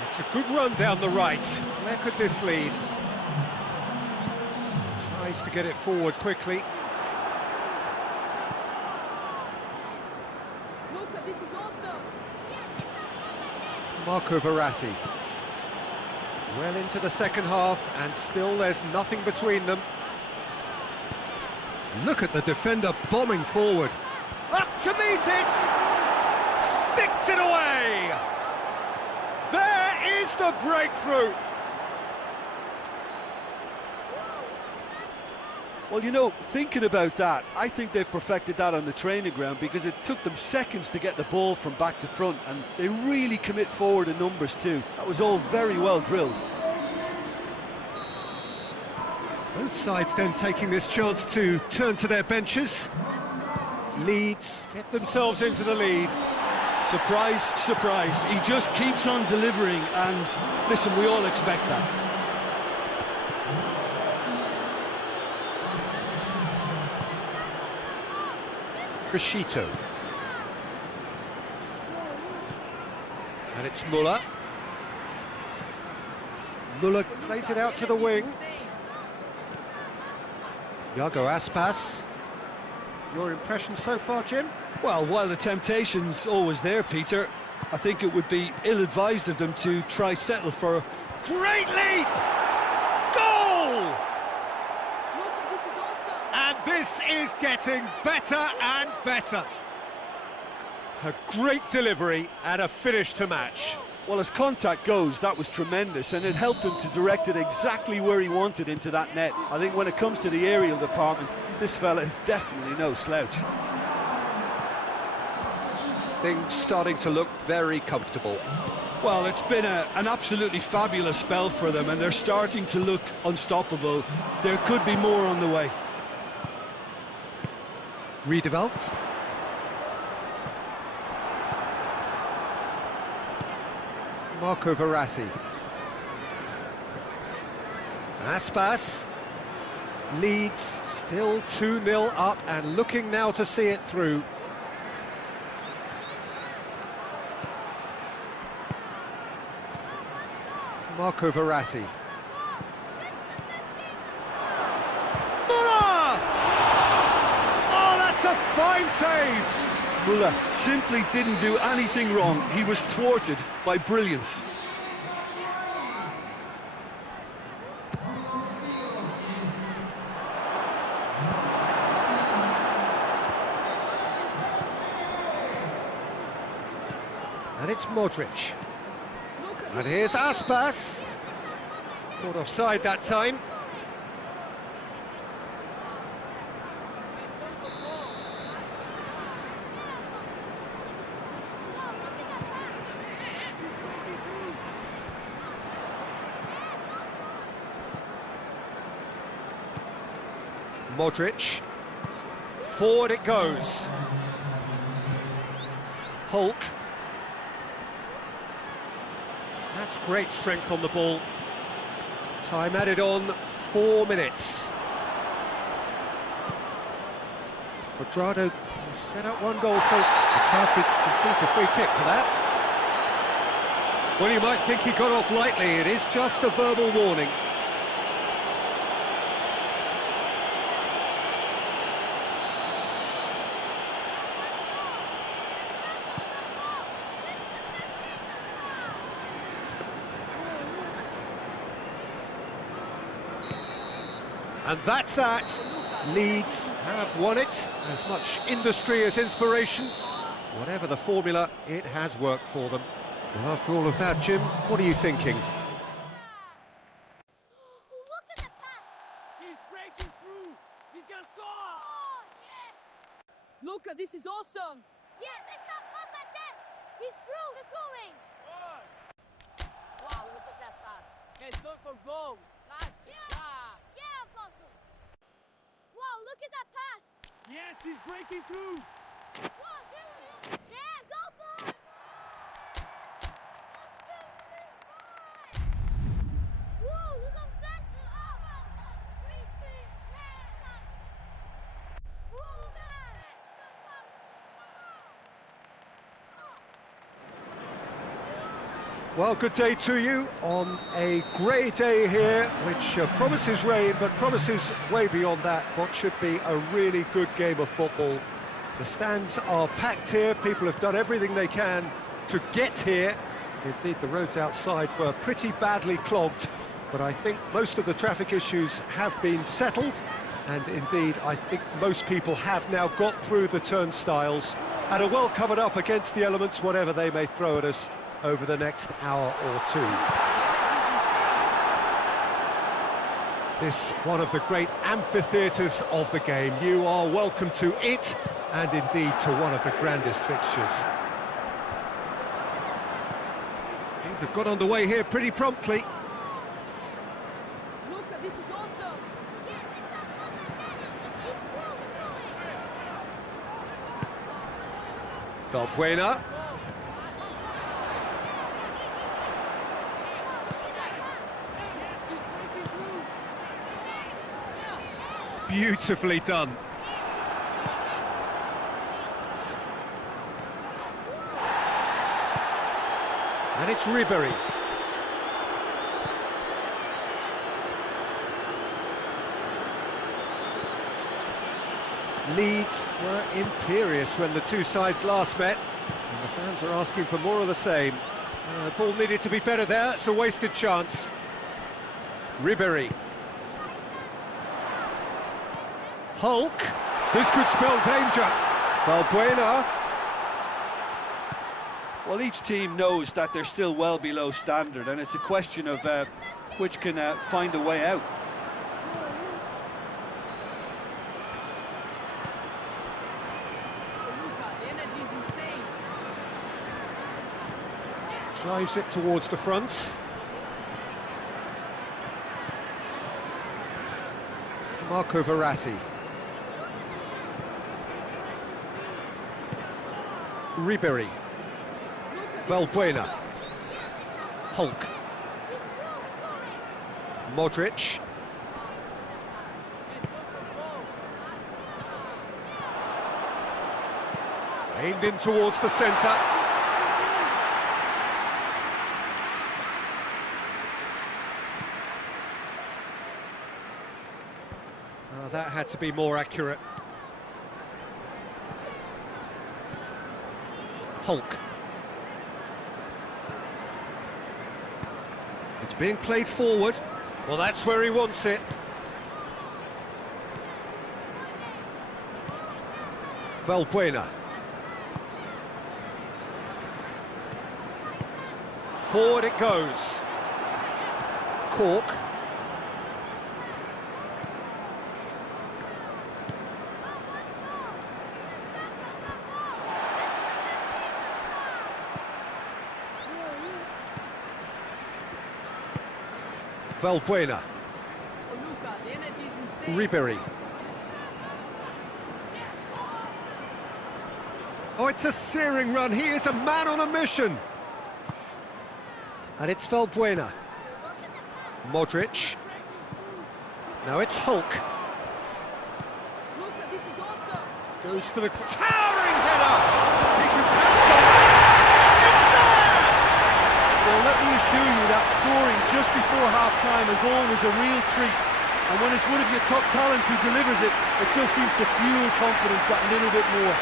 It's a good run down the right. Where could this lead? Tries to get it forward quickly. Luka, this is also... Marco Verratti. Well into the second half, and still there's nothing between them. Look at the defender bombing forward. Up to meet it! Sticks it away! There is the breakthrough! Well, you know, thinking about that, I think they've perfected that on the training ground because it took them seconds to get the ball from back to front, and they really commit forward in numbers too. That was all very well drilled. Both sides then taking this chance to turn to their benches. Leeds get themselves into the lead. Surprise, surprise. He just keeps on delivering, and listen, we all expect that. Crescito. And it's Müller. Müller plays it out to the wing. Iago Aspas. Your impression so far, Jim? Well, while the temptation's always there, Peter, I think it would be ill-advised of them to try settle for a great leap! Goal! Luka, this is awesome. And this is getting better and better. A great delivery and a finish to match. Well, as contact goes, that was tremendous, and it helped him to direct it exactly where he wanted into that net. I think when it comes to the aerial department, this fella is definitely no slouch. Things starting to look very comfortable. Well, it's been an absolutely fabulous spell for them, and they're starting to look unstoppable. There could be more on the way. Redeveloped. Marco Verratti. Aspas. Leeds still 2-0 up and looking now to see it through. Marco Verratti. Müller! Oh, that's a fine save! Müller simply didn't do anything wrong. He was thwarted by brilliance. And it's Modrić. And here's Aspas. Caught offside that time. Modrić. Forward it goes. Hulk. That's great strength on the ball. Time added on, 4 minutes. Quadrado set up one goal, so McCarthy concedes a free kick for that. Well, you might think he got off lightly, it is just a verbal warning. And that's that. Leeds have won it. As much industry as inspiration. Whatever the formula, it has worked for them. Well, after all of that, Jim, what are you thinking? Look at the pass! He's breaking through. He's gonna score. Oh, yes! Luka, this is awesome. Yeah, they got Papa Des! He's through, they're going! Wow, look at that pass. It's not for goal. Yeah, Apostle! Wow, look at that pass! Yes, he's breaking through. Wow, yeah, go for it! Whoa, look at that! Whoa, look at that! Well, good day to you on a grey day here, which promises rain, but promises way beyond that what should be a really good game of football. The stands are packed here, people have done everything they can to get here. Indeed, the roads outside were pretty badly clogged, but I think most of the traffic issues have been settled, and indeed, I think most people have now got through the turnstiles and are well covered up against the elements, whatever they may throw at us over the next hour or two. This one of the great amphitheatres of the game. You are welcome to it, and indeed to one of the grandest fixtures. Things have got underway here pretty promptly. Luka, this is also... Valbuena. Beautifully done. And it's Ribéry. Leeds were imperious when the two sides last met, and the fans are asking for more of the same. The ball needed to be better there, it's a wasted chance. Ribéry. Hulk. This could spell danger. Valbuena. Well, each team knows that they're still well below standard, and it's a question of which can find a way out. Luka, the energy is insane. Drives it towards the front. Marco Verratti. Ribéry. Valbuena. Hulk. Modric. Aimed in towards the centre. That had to be more accurate. Hulk. It's being played forward. Well, that's where he wants it. Valbuena. Forward it goes. Cork. Valbuena. Luka, the energy is insane. Ribéry. Oh, it's a searing run. He is a man on a mission. And it's Valbuena. Modric. Now it's Hulk. Luka, this is also... Goes for the towering header. He can pounce on that. It's there! Well, let me assure you that scoring just before half-time is always a real treat. And when it's one of your top talents who delivers it, it just seems to fuel confidence that little bit more.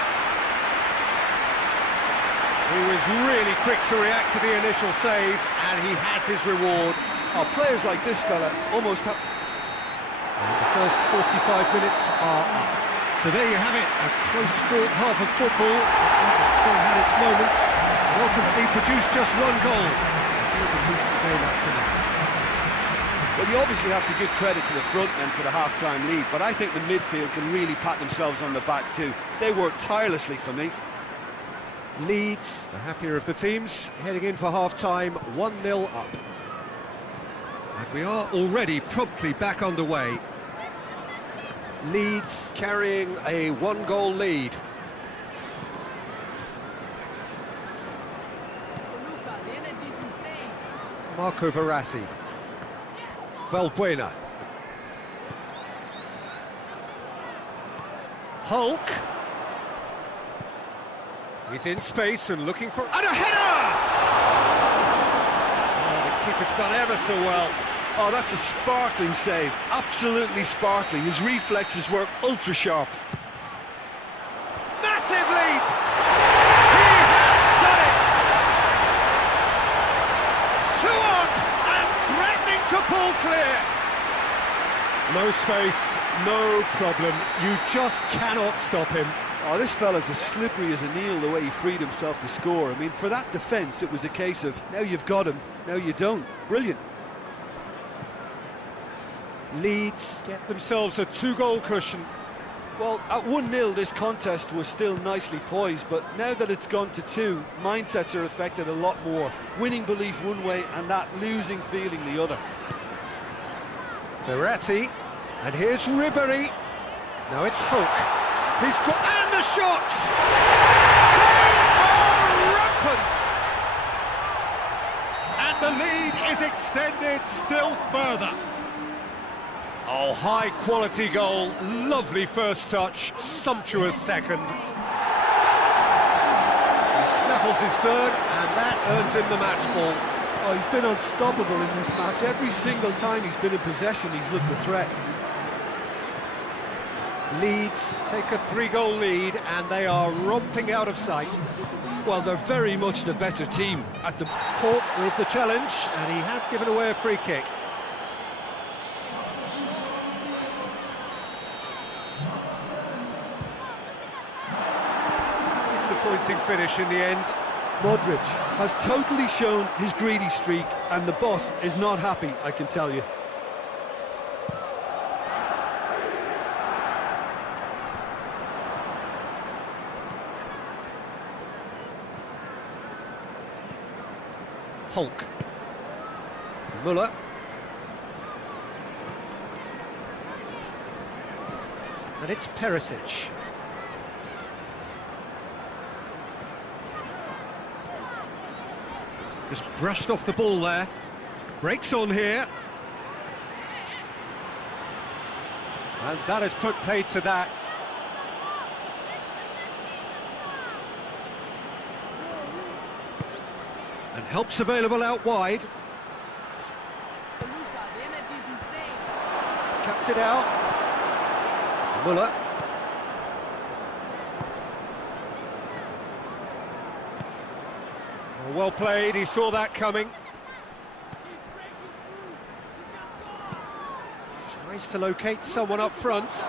He was really quick to react to the initial save, and he has his reward. Oh, players like this fella almost have... And the first 45 minutes are up. So there you have it, a close-fought half of football. It's still had its moments, and ultimately produced just one goal. Well, you obviously have to give credit to the front men for the half-time lead, but I think the midfield can really pat themselves on the back too. They worked tirelessly for me. Leeds, the happier of the teams, heading in for half-time, 1-0 up. And we are already promptly back underway. Leeds carrying a one-goal lead. Luka, the energy is insane. Marco Verratti. Valbuena. Hulk. He's in space and looking for... And a header! Oh, the keeper's done ever so well. Oh, that's a sparkling save. Absolutely sparkling. His reflexes work ultra sharp. Massive leap! He has done it! 2 up and threatening to pull clear. No space, no problem. You just cannot stop him. Oh, this fella's as slippery as an eel the way he freed himself to score. I mean, for that defence, it was a case of, now you've got him, now you don't. Brilliant. Leeds get themselves a 2-goal cushion. Well, at 1-0 this contest was still nicely poised, but now that it's gone to 2, mindsets are affected a lot more. Winning belief one way and that losing feeling the other. Verratti, and here's Ribéry. Now it's Hook. He's got, and the shots! They are rampant! And the lead is extended still further. Oh, high-quality goal, lovely first touch, sumptuous second. He snaffles his third, and that earns him the match ball. Oh, he's been unstoppable in this match. Every single time he's been in possession, he's looked a threat. Leeds take a 3-goal lead, and they are romping out of sight. Well, they're very much the better team at the... Caught with the challenge, and he has given away a free kick. Disappointing finish in the end. Modrić has totally shown his greedy streak, and the boss is not happy, I can tell you. Hulk. Müller. And it's Perisic. Just brushed off the ball there. Breaks on here. And that has put paid to that. And help's available out wide. Luka, the energy is insane. Cuts it out. Müller. Oh, well played, he saw that coming. Tries to locate someone up front.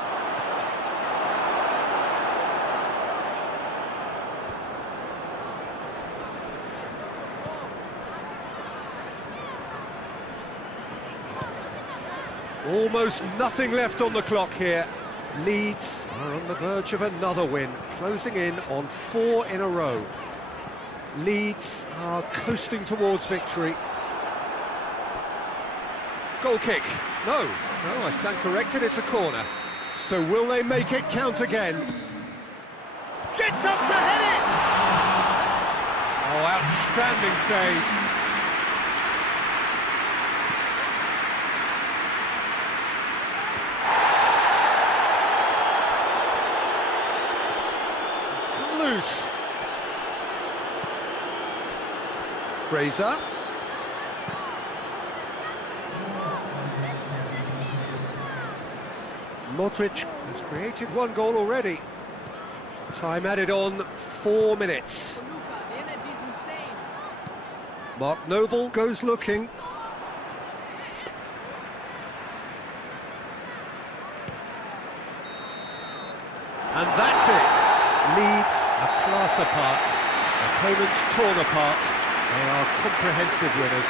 Almost nothing left on the clock here. Leeds are on the verge of another win, closing in on 4 in a row. Leeds are coasting towards victory. Goal kick. No, I stand corrected, it's a corner. So will they make it count again? Gets up to head it! Oh, outstanding save. Loose. Fraser. Modric has created 1 goal already. Time added on 4 minutes. Luka, the energy is insane. Mark Noble goes looking. And that's it. Leeds a class apart, opponents torn apart, they are comprehensive winners.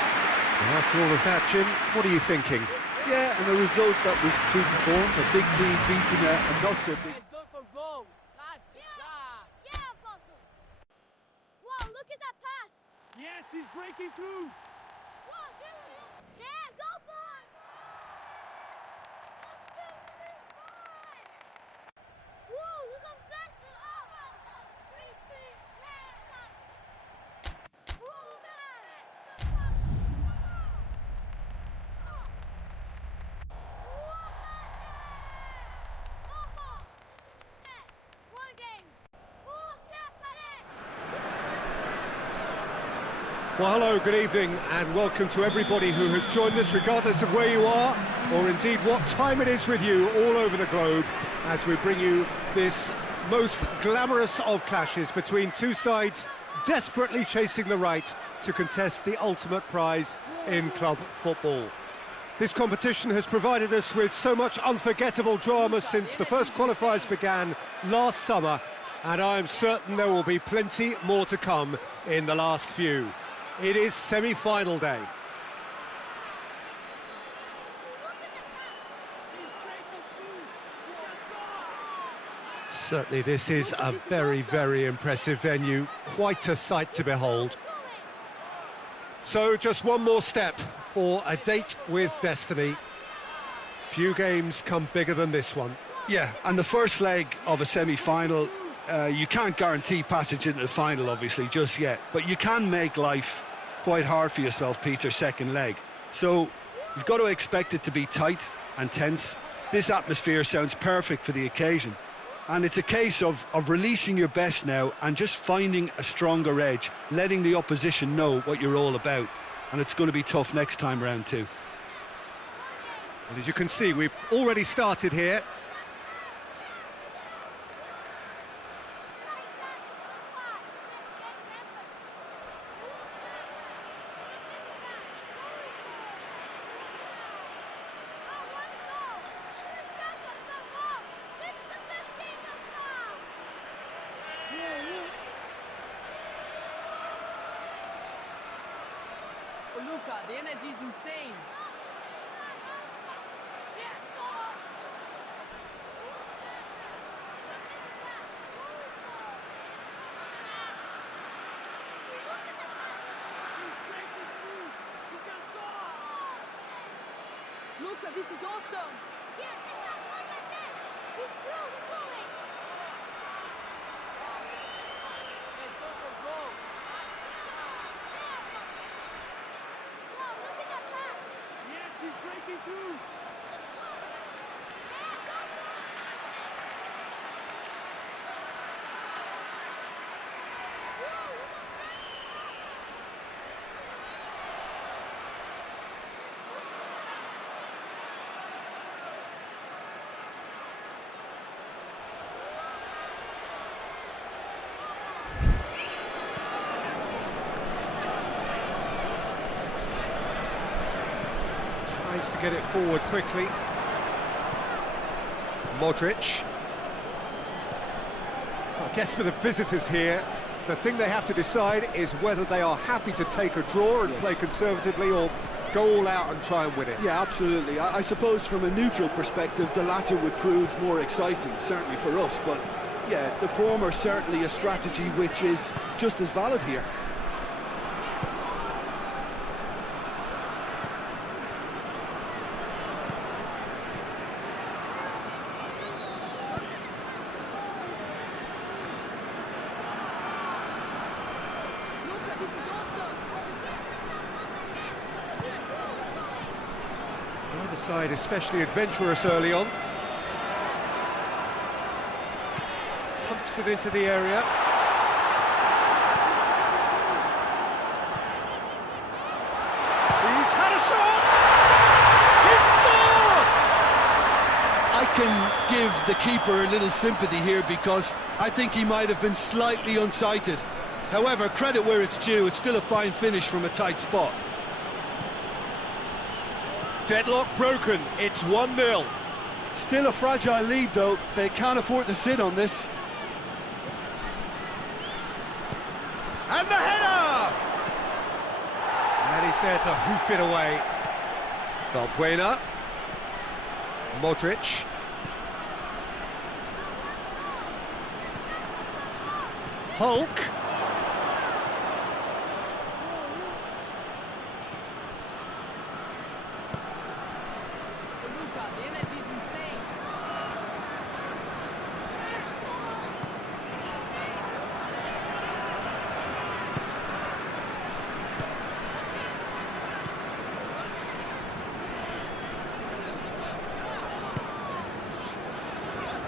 And after all of that, Jim, what are you thinking? Yeah, and a result that was true to form, a big team beating a not so big... Let's go for goal. Yeah, Apostle. Wow, look at that pass. Yes, he's breaking through. One, two, yeah, go for it. 1, 2, 3, 4. Whoa, look at that. 3, 2, 1. Whoa, Well, hello, good evening, and welcome to everybody who has joined us, regardless of where you are, or indeed what time it is with you all over the globe, as we bring you this most glamorous of clashes between two sides desperately chasing the right to contest the ultimate prize in club football. This competition has provided us with so much unforgettable drama since the first qualifiers began last summer, and I am certain there will be plenty more to come in the last few. It is semi-final day. Certainly this is a very, very impressive venue. Quite a sight to behold. So just one more step for a date with destiny. Few games come bigger than this one. Yeah, and the first leg of a semi-final, you can't guarantee passage into the final, obviously, just yet. But you can make life quite hard for yourself, Peter, second leg. So you've got to expect it to be tight and tense. This atmosphere sounds perfect for the occasion. And it's a case of releasing your best now and just finding a stronger edge, letting the opposition know what you're all about. And it's going to be tough next time round too. Well, as you can see, we've already started here. Luka, the energy is insane. Luka, this is awesome. Yes, he's through, we're going. Let's go for goal. Wow, look at that pass. Yes, he's breaking through. Tries to get it forward quickly. Modrić. I guess for the visitors here, the thing they have to decide is whether they are happy to take a draw and play conservatively or go all out and try and win it. Yeah, absolutely. I suppose from a neutral perspective, the latter would prove more exciting, certainly for us. But yeah, the former certainly a strategy which is just as valid here. Luka, this is awesome. Neither side especially adventurous early on. Pumps it into the area. He's had a shot! He's scored! I can give the keeper a little sympathy here because I think he might have been slightly unsighted. However, credit where it's due, it's still a fine finish from a tight spot. Deadlock broken, it's 1-0. Still a fragile lead though, they can't afford to sit on this. And the header! And he's there to hoof it away. Valbuena. Modrić. Hulk. Luka, the energy is insane.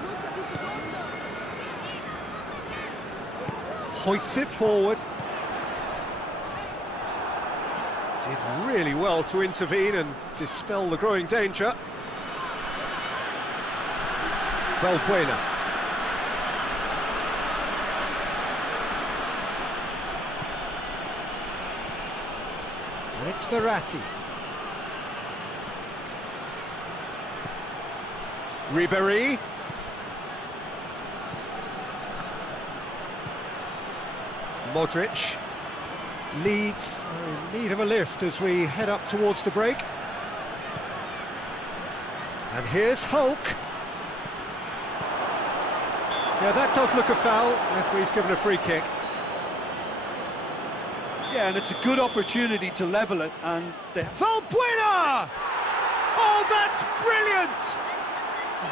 Luka, this is awesome. Hoists it forward. Did really well to intervene and dispel the growing danger. Valbuena. And it's Verratti. Ribéry. Modrić. Leeds are in need of a lift as we head up towards the break. And here's Hulk. Yeah, that does look a foul. Referee's given a free kick. Yeah, and it's a good opportunity to level it, and they... Valbuena! Oh, that's brilliant!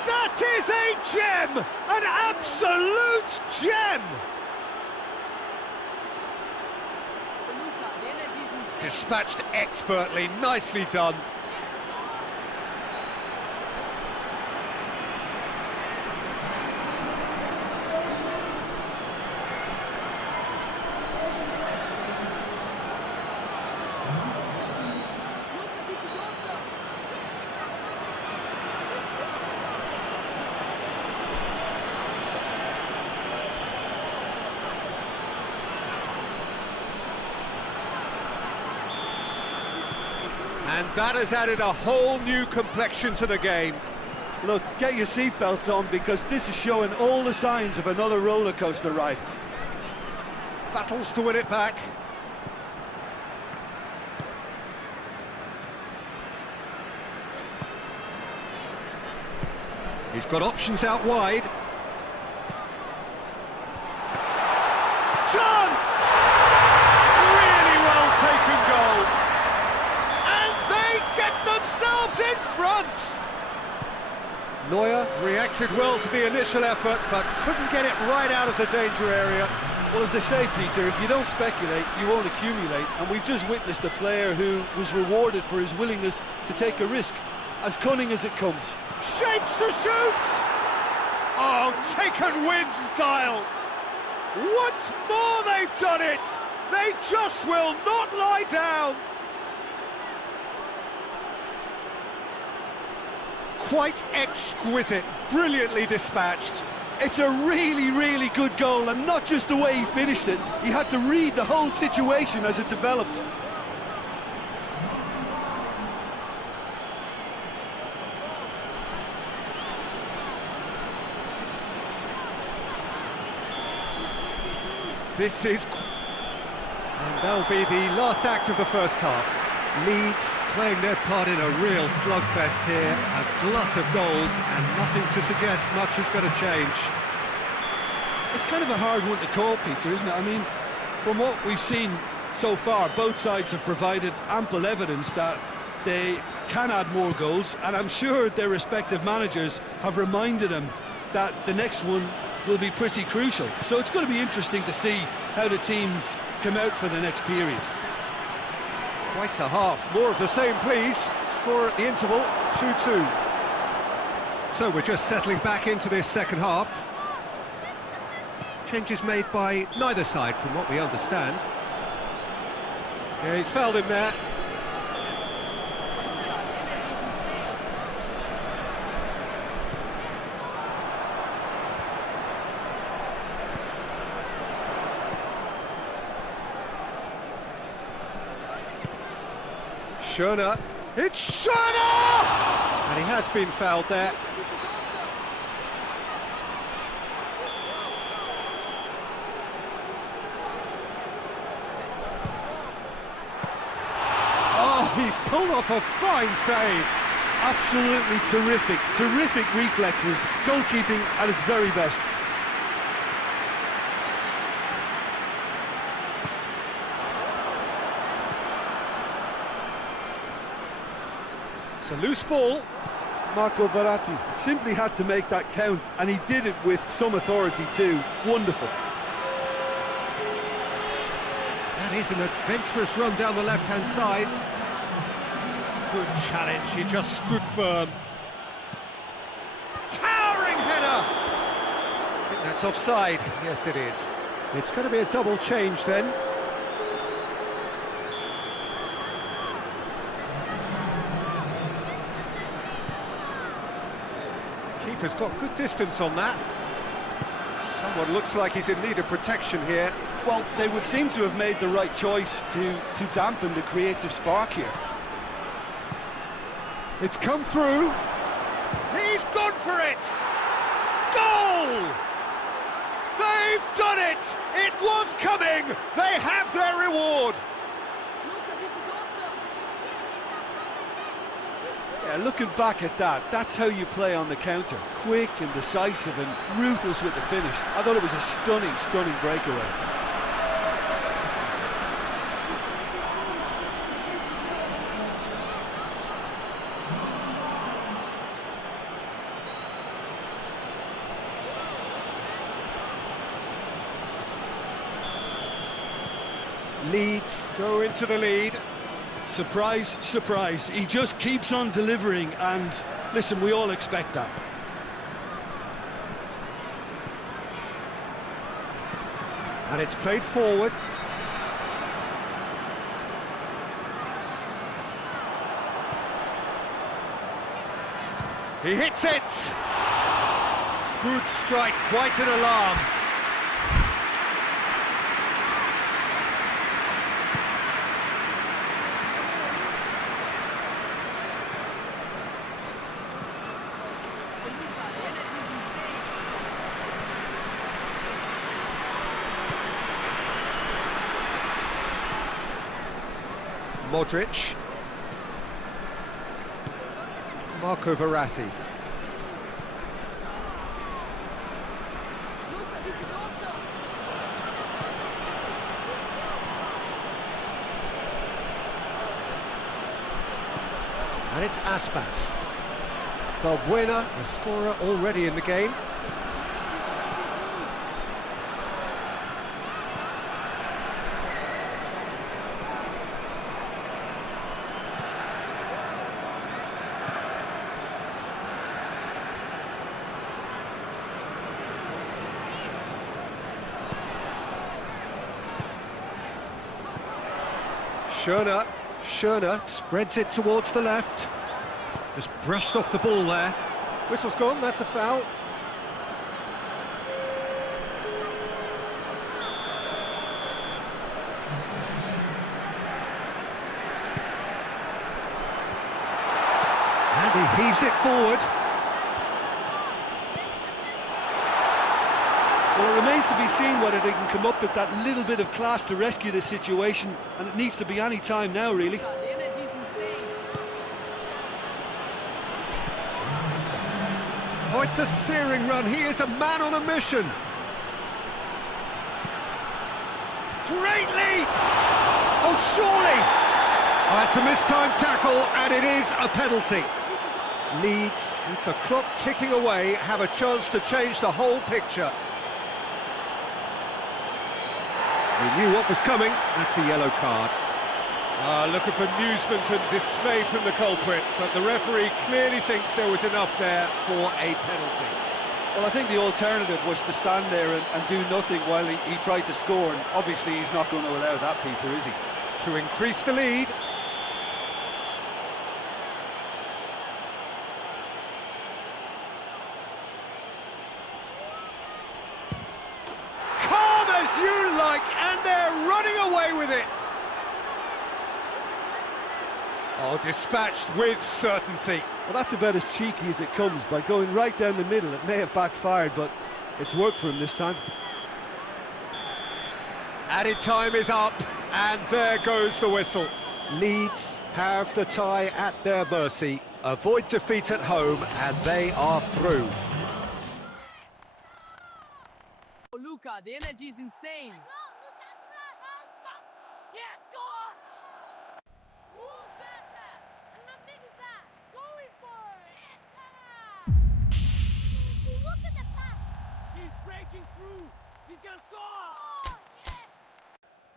That is a gem! An absolute gem! Luka, the energy is insane. Dispatched expertly, nicely done. Luka, this is awesome. And that has added a whole new complexion to the game. Look, get your seatbelts on, because this is showing all the signs of another roller coaster ride. Battles to win it back. He's got options out wide. Chance! Really well taken goal. And they get themselves in front. Neuer reacted well to the initial effort, but couldn't get it right out of the danger area. Well, as they say, Peter, if you don't speculate, you won't accumulate. And we've just witnessed a player who was rewarded for his willingness to take a risk, as cunning as it comes. Shapes to shoot! Oh, taken win style! Once more they've done it! They just will not lie down! Quite exquisite, brilliantly dispatched. It's a really, really good goal, and not just the way he finished it. He had to read the whole situation as it developed. This is... And that'll be the last act of the first half. Leeds playing their part in a real slugfest here, a glut of goals, and nothing to suggest much is going to change. It's kind of a hard one to call, Peter, isn't it? I mean, from what we've seen so far, both sides have provided ample evidence that they can add more goals, and I'm sure their respective managers have reminded them that the next one will be pretty crucial. So it's going to be interesting to see how the teams come out for the next period. Quite a half. More of the same, please. Score at the interval, 2-2. So we're just settling back into this second half. Changes made by neither side, from what we understand. Yeah, he's fouled him there. Schöner, it's Schöner! And he has been fouled there. This is awesome. Oh, he's pulled off a fine save. Absolutely terrific, terrific reflexes, goalkeeping at its very best. It's a loose ball. Marco Verratti simply had to make that count, and he did it with some authority too. Wonderful. That is an adventurous run down the left-hand side. Good challenge, he just stood firm. Towering header! I think that's offside. Yes, it is. It's going to be a double change then. Keeper's got good distance on that. Someone looks like he's in need of protection here. Well, they would seem to have made the right choice to dampen the creative spark here. It's come through. He's gone for it! Goal! They've done it! It was coming! They have their reward! Luka, this is awesome. Yeah, looking back at that, that's how you play on the counter. Quick and decisive and ruthless with the finish. I thought it was a stunning, stunning breakaway. Leeds go into the lead. Surprise, surprise. He just keeps on delivering, and listen, we all expect that. And it's played forward. He hits it! Good strike, quite an alarm. Modric. Marco Verratti. Luka, this is awesome. And it's Aspas. Valbuena, a scorer already in the game. Schöner spreads it towards the left. Just brushed off the ball there. Whistle's gone, that's a foul. And he heaves it forward. Well, it remains to be seen whether they can come up with that little bit of class to rescue this situation, and it needs to be any time now, really. The energy is insane. Oh, it's a searing run. He is a man on a mission. Great leap! Oh, surely! Oh, that's a mistimed tackle, and it is a penalty. Leeds, with the clock ticking away, have a chance to change the whole picture. We knew what was coming. That's a yellow card. Look at bemusement and dismay from the culprit, but the referee clearly thinks there was enough there for a penalty. Well, I think the alternative was to stand there and do nothing while he tried to score, and obviously he's not going to allow that, Peter, is he? To increase the lead. Calm as you like, and they're running away with it. Oh, dispatched with certainty. Well, that's about as cheeky as it comes, by going right down the middle. It may have backfired, but it's worked for him this time. Added time is up, and there goes the whistle. Leeds have the tie at their mercy, avoid defeat at home, and they are through. Luka, the energy is insane.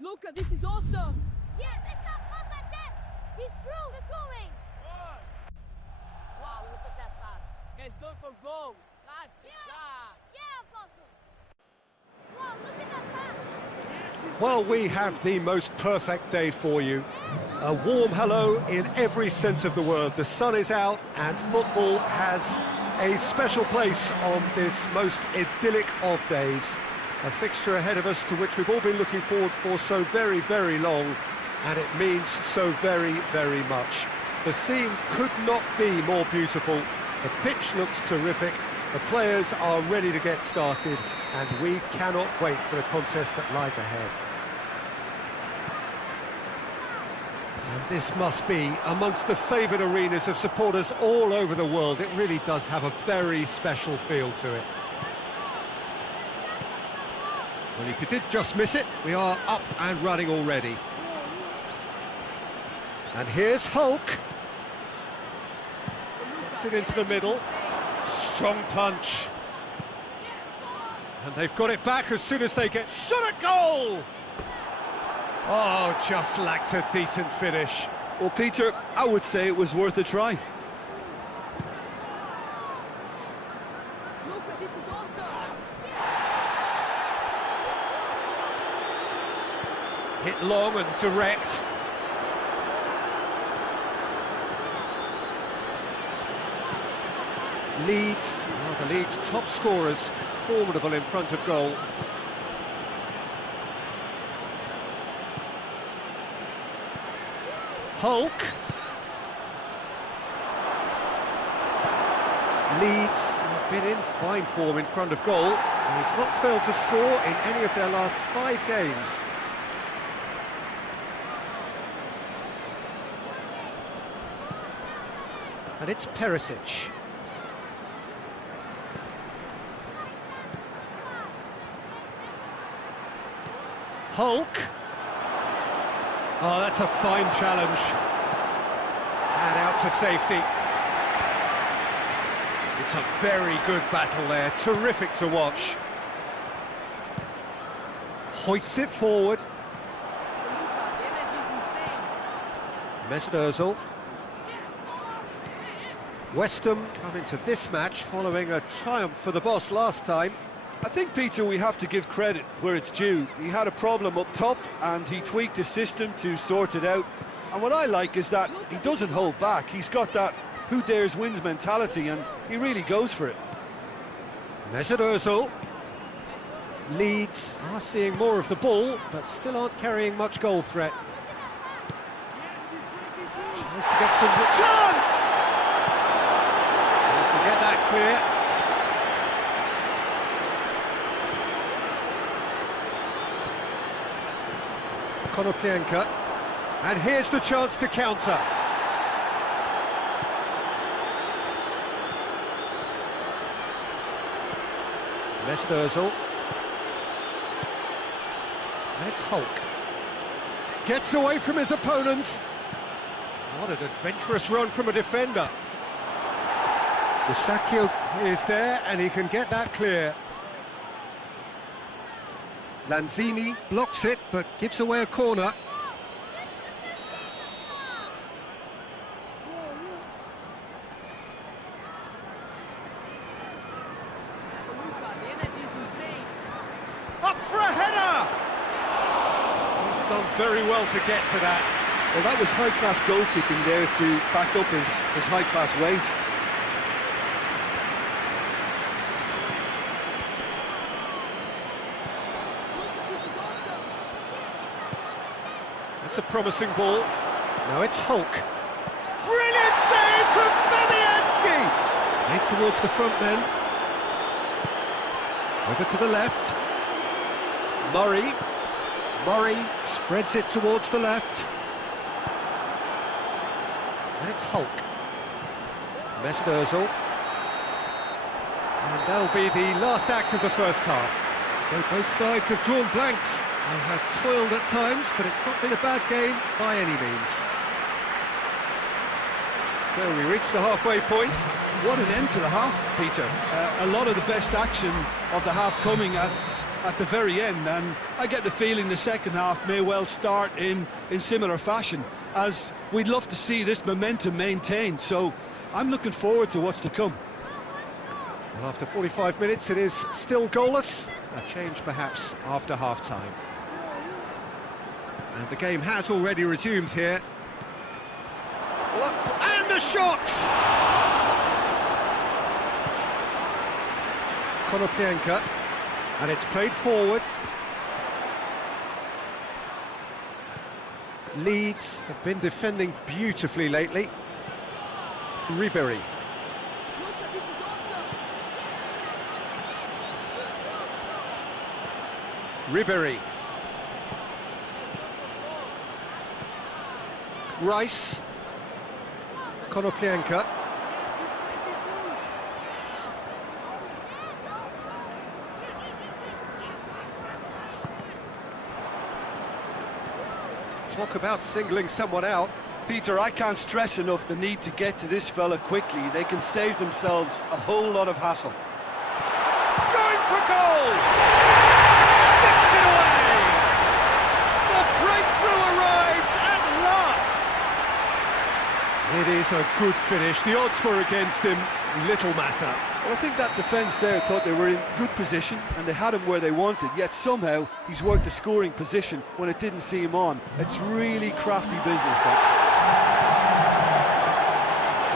Luka, this is awesome! Yes, it's not Papa Dance! He's through, we're going! Wow, look at that pass. Guys, go for goal. Yeah, Apostle! Wow, look at that pass! Well, we have the most perfect day for you. A warm hello in every sense of the word. The sun is out and football has a special place on this most idyllic of days. A fixture ahead of us to which we've all been looking forward for so very, very long, and it means so very, very much. The scene could not be more beautiful. The pitch looks terrific. The players are ready to get started, and we cannot wait for the contest that lies ahead. And This must be amongst the favoured arenas of supporters all over the world. It really does have a very special feel to it. Well, if you did just miss it, we are up and running already. And here's Hulk. Gets it into the middle. Strong punch. And they've got it back as soon as they get shot at goal! Oh, just lacked a decent finish. Well, Peter, I would say it was worth a try. Luka, this is also... Hit long and direct. Leeds, the Leeds top scorers, formidable in front of goal. Hulk. Leeds have been in fine form in front of goal. They've not failed to score in any of their last 5 games. And it's Perisic. Hulk. Oh, that's a fine challenge. And out to safety. It's a very good battle there, terrific to watch. Hoists it forward. The energy's insane. Mesut Ozil. West Ham come into this match following a triumph for the boss last time. I think, Peter, we have to give credit where it's due. He had a problem up top and he tweaked his system to sort it out. And what I like is that he doesn't hold back. He's got that who dares wins mentality and he really goes for it. Mesut Ozil. Leeds are seeing more of the ball, but still aren't carrying much goal threat. Tries to get some... Chance! He can get that clear. Konoplyanka, and here's the chance to counter. Mesut Ozil, and it's Hulk. Gets away from his opponents. What an adventurous run from a defender. Musacchio is there, and he can get that clear. Lanzini blocks it, but gives away a corner. Luka, the energy's insane. Up for a header! He's done very well to get to that. Well, that was high-class goalkeeping there to back up his high-class wage. That's a promising ball. Now it's Hulk. Brilliant save from Fabianski! Head towards the front then. Over to the left. Murray spreads it towards the left. And it's Hulk. Mesut Ozil. And that'll be the last act of the first half. So both sides have drawn blanks. They have toiled at times, but it's not been a bad game by any means. So we reach the halfway point. What an end to the half, Peter. A lot of the best action of the half coming at the very end, and I get the feeling the second half may well start in similar fashion, as we'd love to see this momentum maintained. So I'm looking forward to what's to come. Well, after 45 minutes, it is still goalless. A change perhaps after half-time. And the game has already resumed here. And the shot! Konoplyanka, and it's played forward. Leeds have been defending beautifully lately. Ribéry. Luka, this is awesome. Ribéry. Rice. Konoplyanka. Talk about singling someone out. Peter, I can't stress enough the need to get to this fella quickly. They can save themselves a whole lot of hassle. Going for goal! Sticks it away! The breakthrough arrives at last! It is a good finish. The odds were against him. Little matter. Well, I think that defence there thought they were in good position and they had him where they wanted, yet somehow he's worked a scoring position when it didn't see him on. It's really crafty business, that.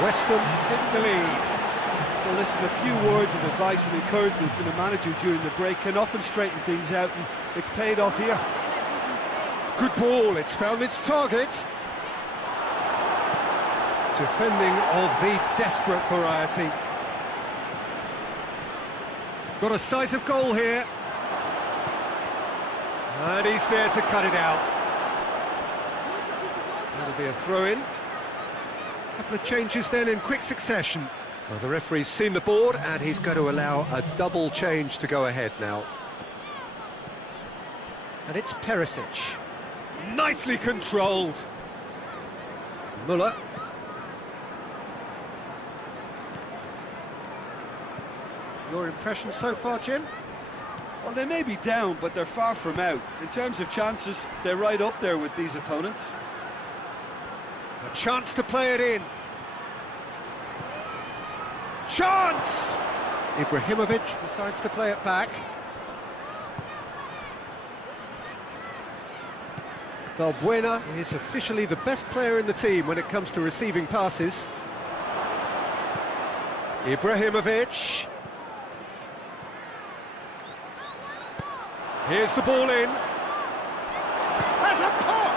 West Ham take the lead. Well, listen, a few words of advice and encouragement from the manager during the break can often straighten things out, and it's paid off here. Good ball, it's found its target. Defending of the desperate variety. Got a sight of goal here. And he's there to cut it out. That'll be a throw-in. Couple of changes then in quick succession. Well, the referee's seen the board and he's going to allow a double change to go ahead now. And it's Perisic. Nicely controlled. Müller. Your impression so far, Jim? Well, they may be down, but they're far from out. In terms of chances, they're right up there with these opponents. A chance to play it in. Chance! Ibrahimovic decides to play it back. Valbuena is officially the best player in the team when it comes to receiving passes. Ibrahimovic. Here's the ball in. Has a pop!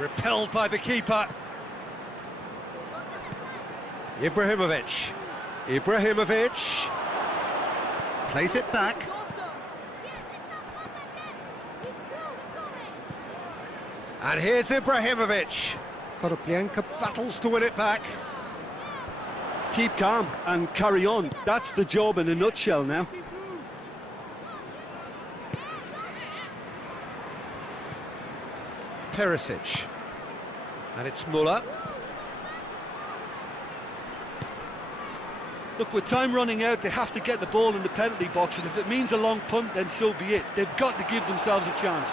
Repelled by the keeper. Ibrahimovic. Ibrahimovic. Plays it back. And here's Ibrahimovic. Konoplyanka battles to win it back. Keep calm and carry on. That's the job in a nutshell now. Perisic. And it's Müller. Look, with time running out, they have to get the ball in the penalty box, and if it means a long punt, then so be it. They've got to give themselves a chance.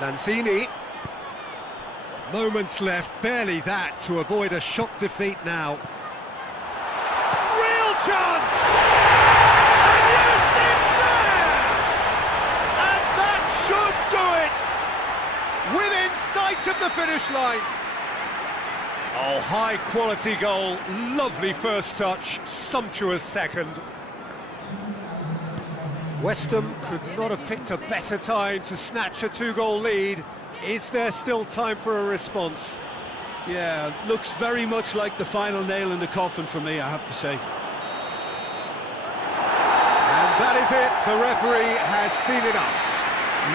Lanzini. Moments left, barely that, to avoid a shock defeat now. Real chance! And yes, it's there! And that should do it! Within sight of the finish line. Oh, high quality goal, lovely first touch, sumptuous second. West Ham could not have picked a better time to snatch a two-goal lead. Is there still time for a response? Yeah, looks very much like the final nail in the coffin for me, I have to say. And that is it, the referee has seen enough.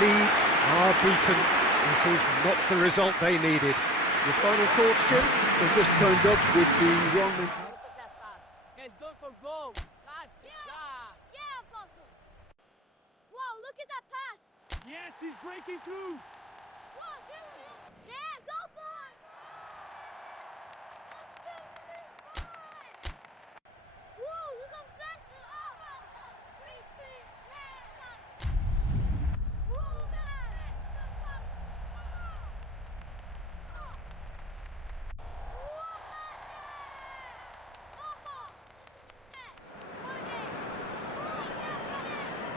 Leeds are beaten. It is not the result they needed. Your final thoughts, Jim? They just turned up with the wrong mentality. Look at that pass. Guys, go for goal. Yeah, Apostle. Wow, look at that pass. Yes, he's breaking through. Wow, yeah, go for it. Whoa, look how fast it is. 3, 2, hands up. Whoa, man.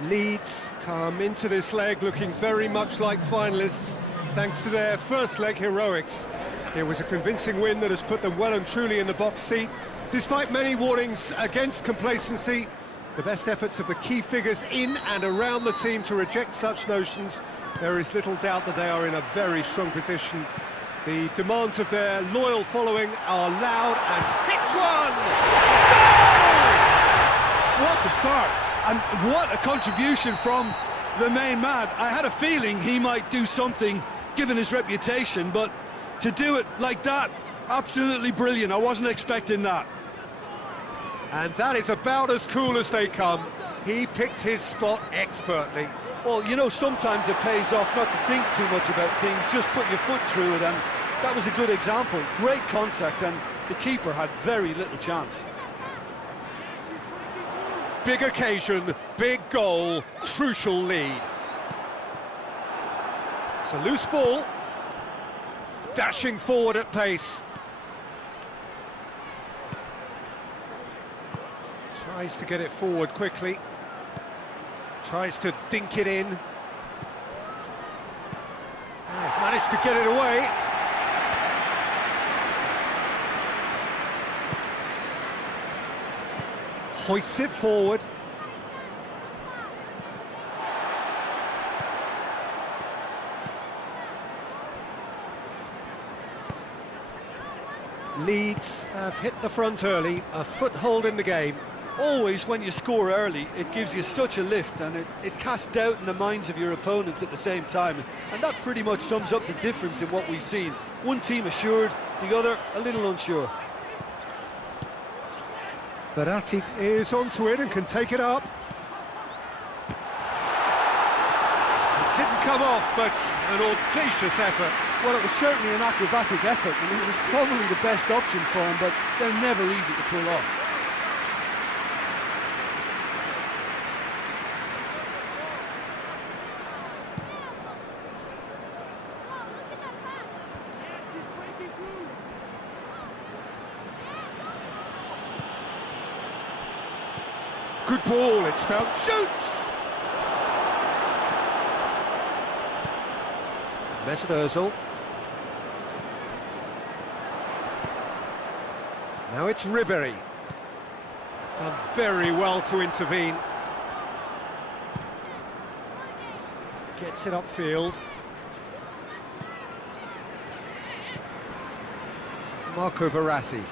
Leeds come into this leg looking very much like finalists, thanks to their first leg heroics. It was a convincing win that has put them well and truly in the box seat. Despite many warnings against complacency, The best efforts of the key figures in and around the team to reject such notions. There is little doubt that they are in a very strong position. The demands of their loyal following are loud, and hits one! Goal! What a start, and what a contribution from the main man. I had a feeling he might do something, given his reputation, but to do it like that, absolutely brilliant. I wasn't expecting that. And that is about as cool as they come. He picked his spot expertly. Well, you know, sometimes it pays off not to think too much about things, just put your foot through it, and that was a good example. Great contact, and the keeper had very little chance. Big occasion, big goal, crucial lead. It's a loose ball. Dashing forward at pace. Tries to get it forward quickly. Tries to dink it in. Oh, managed to get it away. Hoists it forward. Leeds have hit the front early, a foothold in the game. Always, when you score early, it gives you such a lift, and it casts doubt in the minds of your opponents at the same time. And that pretty much sums up the difference in what we've seen. One team assured, the other a little unsure. Verratti is onto it and can take it up. It didn't come off, but an audacious effort. Well, it was certainly an acrobatic effort, and it was probably the best option for him, but they're never easy to pull off. Good ball, it's found, shoots! Mesut Ozil. Now it's Ribéry. Done very well to intervene. Gets it upfield. Marco Verratti.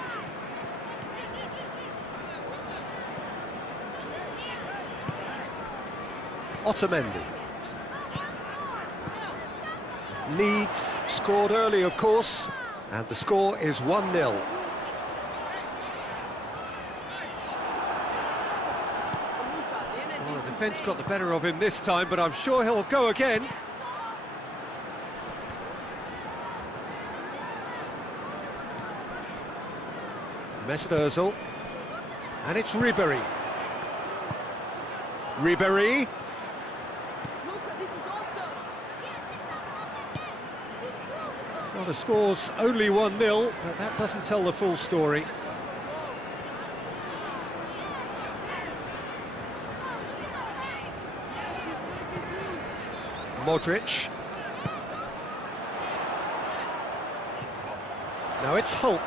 Otamendi. Leeds scored early, of course, and the score is 1-0. Well, the defence got the better of him this time, but I'm sure he'll go again. Mesut Ozil. And it's Ribéry. Ribéry. Luka, this is awesome. Well, the score's only 1-0, but that doesn't tell the full story. Modrić. Now it's Hulk.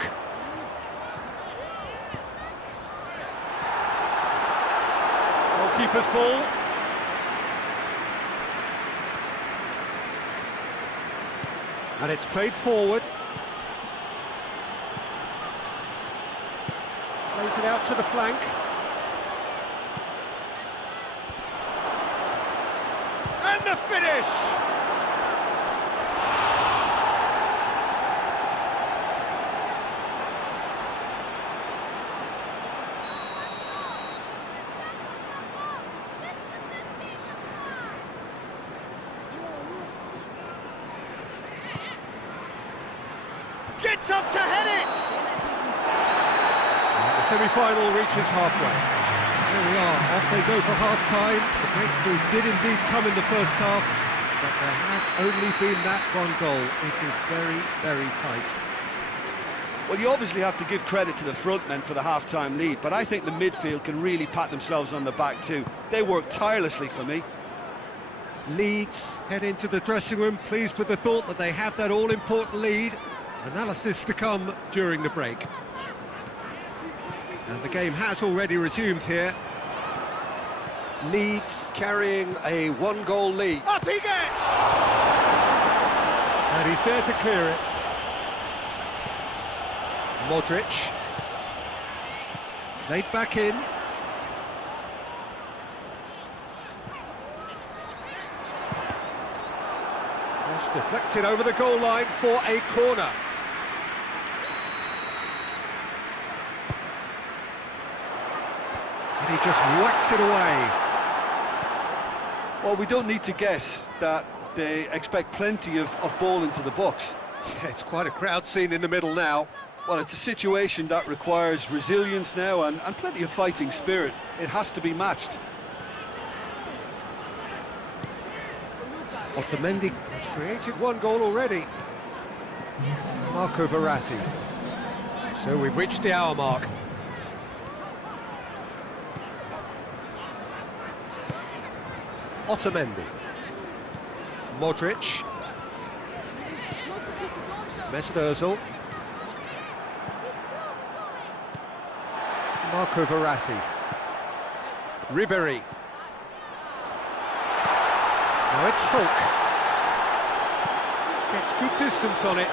Goalkeeper's ball. And it's played forward. Plays it out to the flank. And the finish! Gets up to head it! And the semi-final reaches halfway. There we are, off they go for half-time. The breakthrough did indeed come in the first half, but there has only been that one goal. It is very, very tight. Well, you obviously have to give credit to the front men for the half-time lead, but I think the midfield can really pat themselves on the back too. They worked tirelessly for me. Leeds head into the dressing room, pleased with the thought that they have that all-important lead. Analysis to come during the break. And the game has already resumed here. Leeds carrying a one-goal lead. Up he gets! And he's there to clear it. Modric. Played back in. Cross deflected over the goal line for a corner. And he just whacks it away. Well, we don't need to guess that they expect plenty of ball into the box. Yeah, it's quite a crowd scene in the middle now. Well, it's a situation that requires resilience now and plenty of fighting spirit. It has to be matched. Otamendi has created one goal already. Marco Verratti. So we've reached the hour mark. Otamendi. Modric. Mesut Ozil. Marco Verratti. Ribéry. Now it's Franck. Gets good distance on it.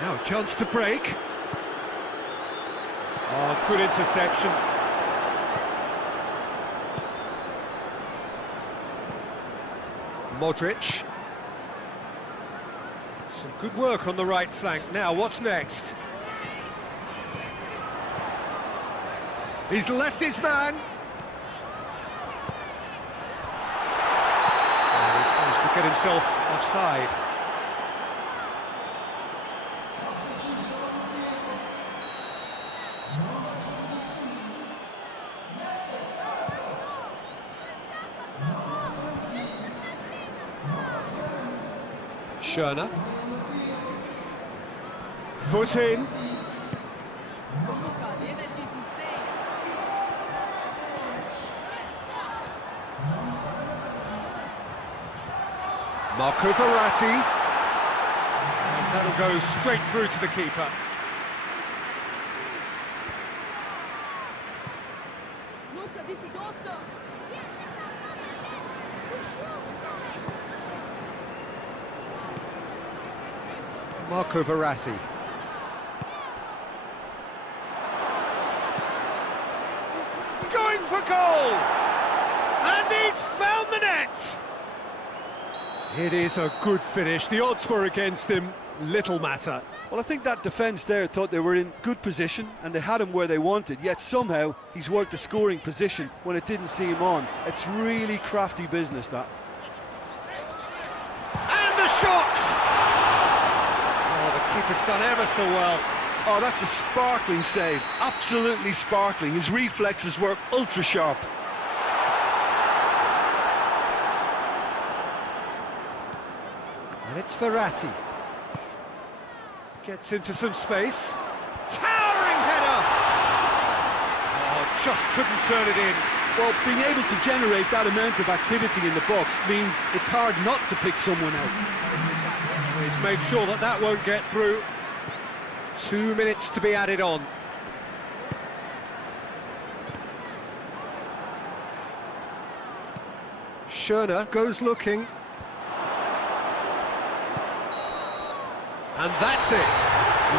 Now a chance to break. Oh, good interception. Modric. Some good work on the right flank. Now, what's next? He's left his man. And he's managed to get himself offside. Schöner. Foot in. Luka, the energy's insane. Marco Verratti. And that'll go straight through to the keeper. Luka, this is awesome. Marco Verratti. Going for goal! And he's found the net! It is a good finish. The odds were against him. Little matter. Well, I think that defence there thought they were in good position and they had him where they wanted, yet somehow he's worked a scoring position when it didn't see him on. It's really crafty business, that. And the shot! Keeper's done ever so well. Oh, that's a sparkling save. Absolutely sparkling. His reflexes were ultra sharp. And it's Verratti. Gets into some space. Towering header! Oh, just couldn't turn it in. Well, being able to generate that amount of activity in the box means it's hard not to pick someone out. He's made sure that that won't get through. 2 minutes to be added on. Schöner goes looking. And that's it.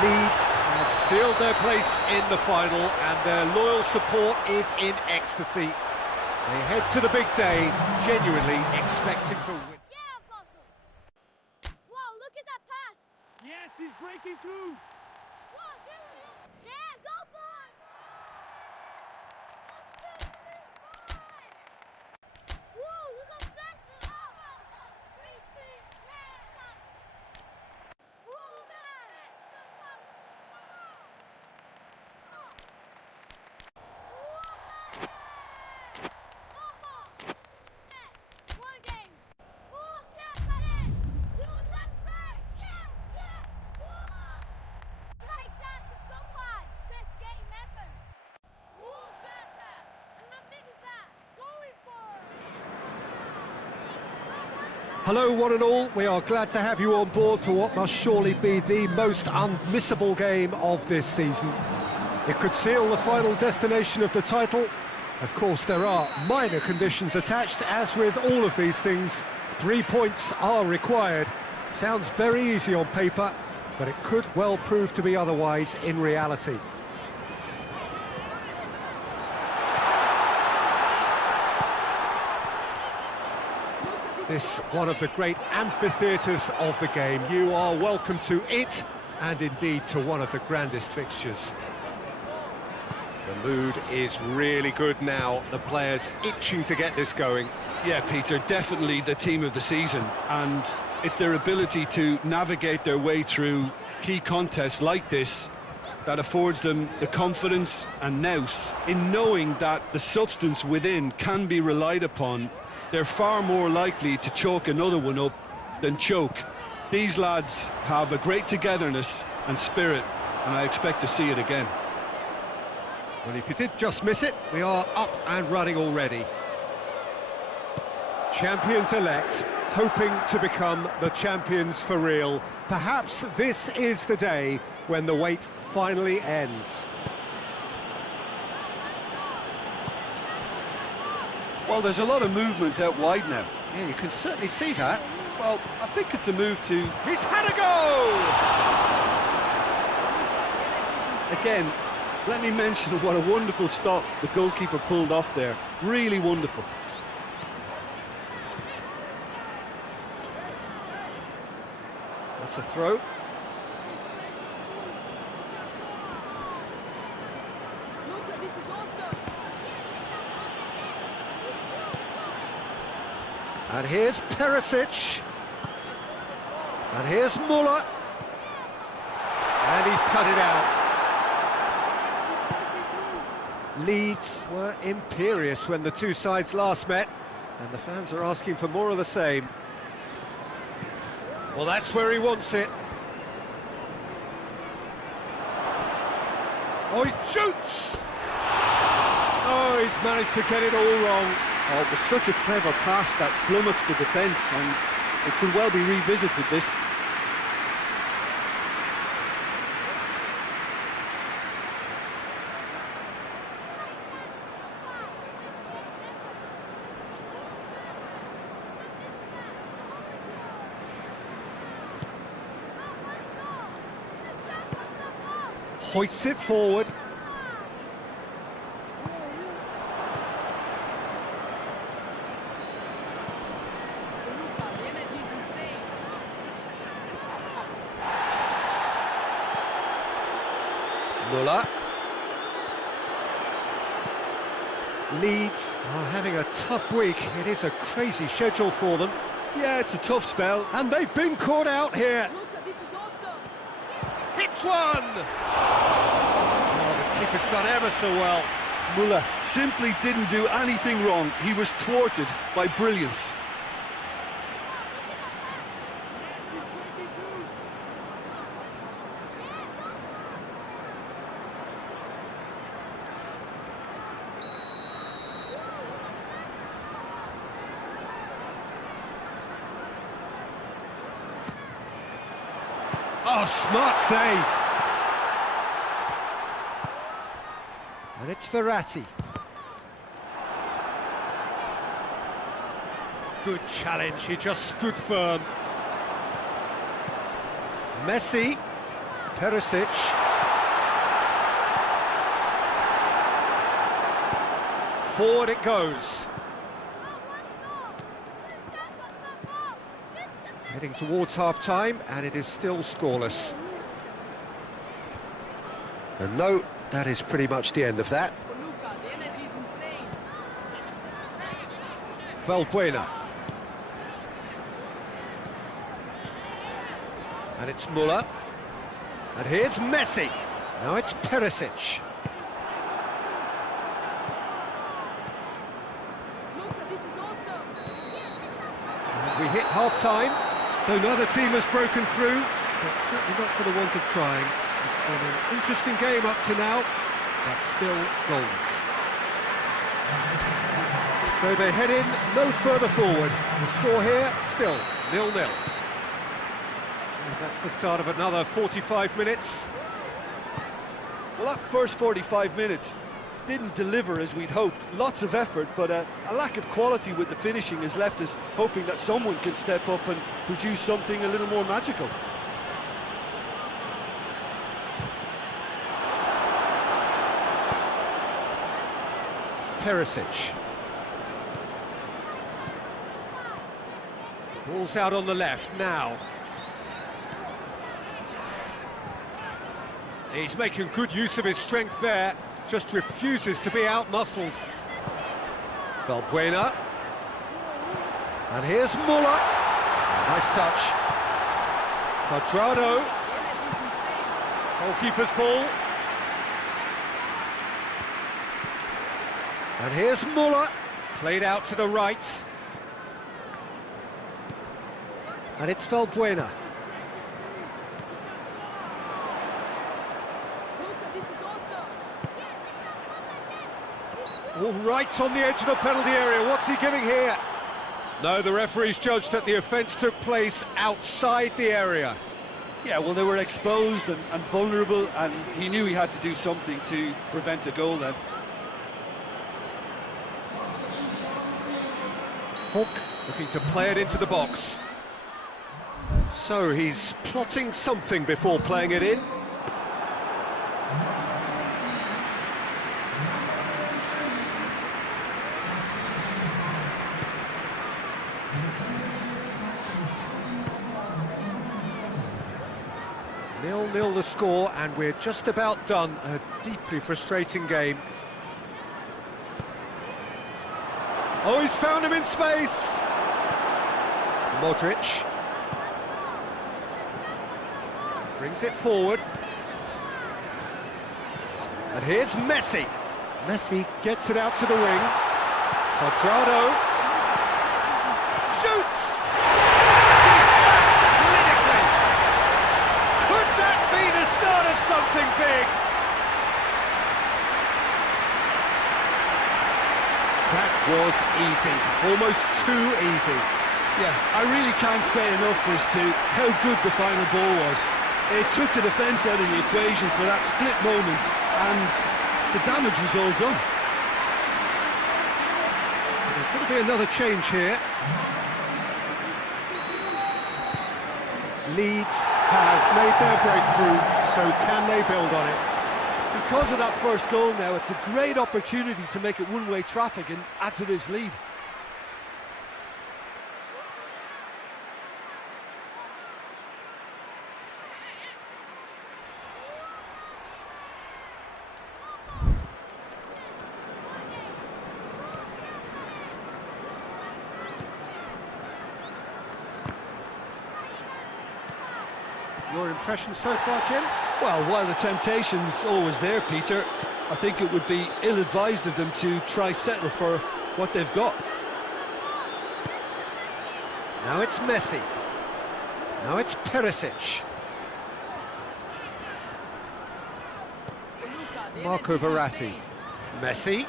Leeds have sealed their place in the final and their loyal support is in ecstasy. They head to the big day, genuinely expecting to win. Yes, he's breaking through. Yeah, go for it! Whoa, look at that! 3, 2, hands up! Whoa, man! One game! Hello one and all, we are glad to have you on board for what must surely be the most unmissable game of this season. It could seal the final destination of the title, Of course, there are minor conditions attached, as with all of these things. 3 points are required. Sounds very easy on paper, but it could well prove to be otherwise in reality. This one of the great amphitheatres of the game. You are welcome to it, and indeed to one of the grandest fixtures. The mood is really good now. The players itching to get this going. Yeah, Peter, definitely the team of the season, and it's their ability to navigate their way through key contests like this that affords them the confidence and nous in knowing that the substance within can be relied upon. They're far more likely to chalk another one up than choke. These lads have a great togetherness and spirit, and I expect to see it again. Well, if you did just miss it, we are up and running already. Champions-elect, hoping to become the champions for real. Perhaps this is the day when the wait finally ends. Well, there's a lot of movement out wide now. Yeah, you can certainly see that. Well, I think it's a move to... He's had a go! Again, let me mention what a wonderful stop the goalkeeper pulled off there. Really wonderful. That's a throw. Luka, this is awesome. And here's Perisic. And here's Müller. And he's cut it out. Leeds were imperious when the two sides last met, and the fans are asking for more of the same. Well, that's where he wants it. Oh, he shoots! Oh, he's managed to get it all wrong. Oh, it was such a clever pass that flummoxed the defence, and it could well be revisited, this. Hoists it forward. Luka, the energy is insane. Müller. Leeds are having a tough week. It is a crazy schedule for them. Yeah, it's a tough spell. And they've been caught out here. Luka, this is awesome. Hits one! Oh, the keeper's done ever so well. Müller simply didn't do anything wrong. He was thwarted by brilliance. Oh, smart save. And it's Verratti. Good challenge, he just stood firm. Messi, Perisic. Forward it goes. Heading towards half-time, and it is still scoreless. And no, that is pretty much the end of that. For Luka, the energy is insane. Valbuena. And it's Müller. And here's Messi. Now it's Perisic. Luka, this is awesome. And we hit half-time, so another team has broken through, but certainly not for the want of trying. It's been an interesting game up to now, but still goals. So they head in no further forward. The score here, still 0-0. And that's the start of another 45 minutes. Well, that first 45 minutes didn't deliver as we'd hoped. Lots of effort, but a lack of quality with the finishing has left us hoping that someone can step up and produce something a little more magical. Perisic. Ball's out on the left now. He's making good use of his strength there, just refuses to be outmuscled. Valbuena. And here's Muller. Nice touch. Cuadrado. Goalkeeper's ball. And here's Muller. Played out to the right. And it's Valbuena. All right on the edge of the penalty area. What's he giving here? No, the referee's judged that the offence took place outside the area. Yeah, well, they were exposed and vulnerable, and he knew he had to do something to prevent a goal then. Hulk looking to play it into the box. So he's plotting something before playing it in. Nil-nil the score, and we're just about done. A deeply frustrating game. Oh, he's found him in space! Modric. Brings it forward. And here's Messi. Messi gets it out to the wing. Cuadrado. Shoots! Dispatched clinically! Could that be the start of something big? That was easy, almost too easy. Yeah, I really can't say enough as to how good the final ball was. It took the defence out of the equation for that split moment, and the damage was all done. There's going to be another change here. Leeds have made their breakthrough, so can they build on it? Because of that first goal now, it's a great opportunity to make it one-way traffic and add to this lead. Your impression so far, Jim? Well, while the temptation's always there, Peter, I think it would be ill-advised of them to try settle for what they've got. Now it's Messi. Now it's Perisic. Marco Verratti. Messi.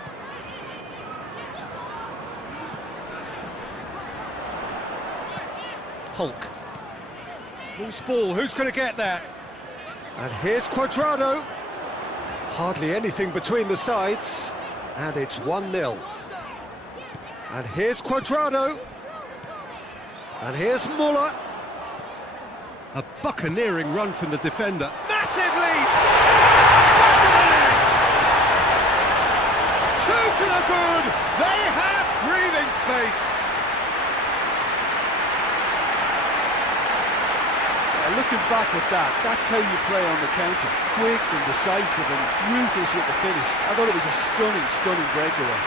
Hulk. Loose ball, who's going to get that? And here's Cuadrado. Hardly anything between the sides. And it's 1-0. And here's Cuadrado. And here's Muller. A buccaneering run from the defender. Massive lead! Back of the net! 2 to the good! They have breathing space! Looking back at that, that's how you play on the counter. Quick and decisive and ruthless with the finish. I thought it was a stunning, stunning breakaway.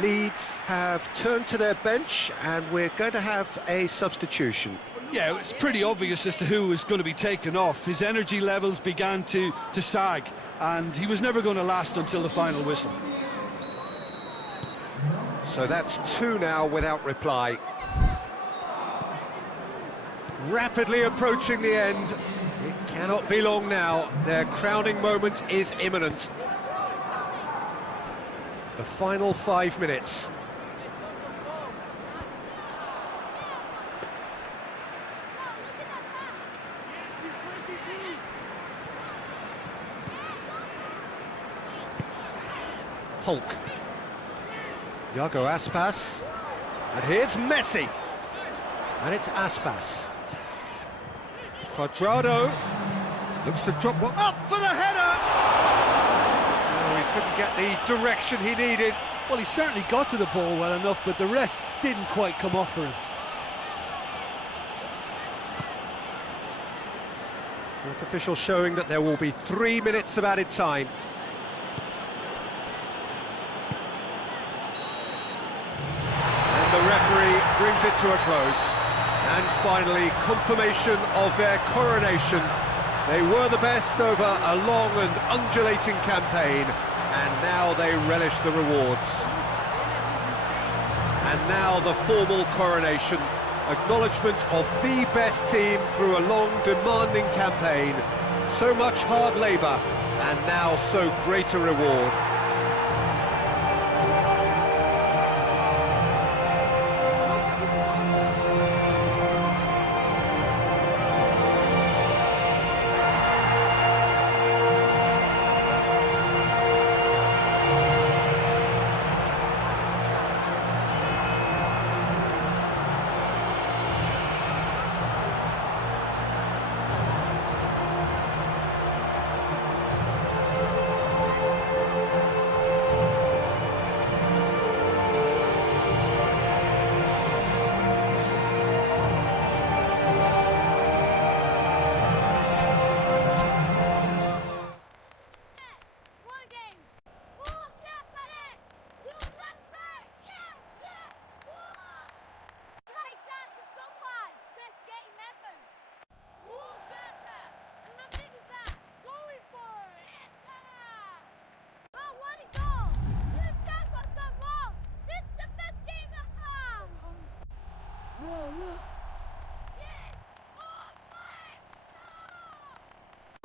Leeds have turned to their bench, and we're going to have a substitution. Yeah, it's pretty obvious as to who was going to be taken off. His energy levels began to sag, and he was never going to last until the final whistle. So that's 2 now without reply. Rapidly approaching the end. It cannot be long now. Their crowning moment is imminent. The final 5 minutes. Hulk. Iago Aspas. And here's Messi. And it's Aspas. Quadrado. Looks to drop one. Up for the header! Oh, he couldn't get the direction he needed. Well, he certainly got to the ball well enough, but the rest didn't quite come off for him. Fourth official showing that there will be 3 minutes of added time. And the referee brings it to a close. And finally, confirmation of their coronation. They were the best over a long and undulating campaign, and now they relish the rewards. And now the formal coronation. Acknowledgement of the best team through a long, demanding campaign. So much hard labour, and now so great a reward.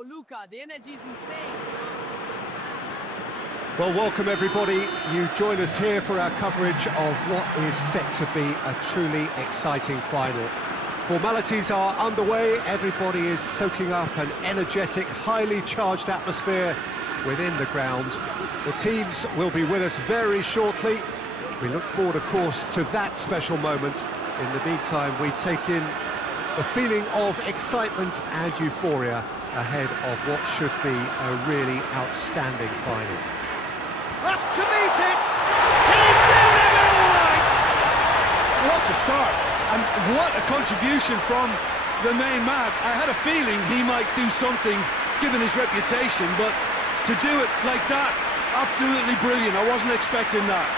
Luka, the energy is insane. Well, welcome everybody. You join us here for our coverage of what is set to be a truly exciting final. Formalities are underway. Everybody is soaking up an energetic, highly charged atmosphere within the ground. The teams will be with us very shortly. We look forward, of course, to that special moment. In the meantime, we take in the feeling of excitement and euphoria ahead of what should be a really outstanding final. Up to meet it! He's delivered all right! What a start, and what a contribution from the main man. I had a feeling he might do something, given his reputation, but to do it like that, absolutely brilliant. I wasn't expecting that.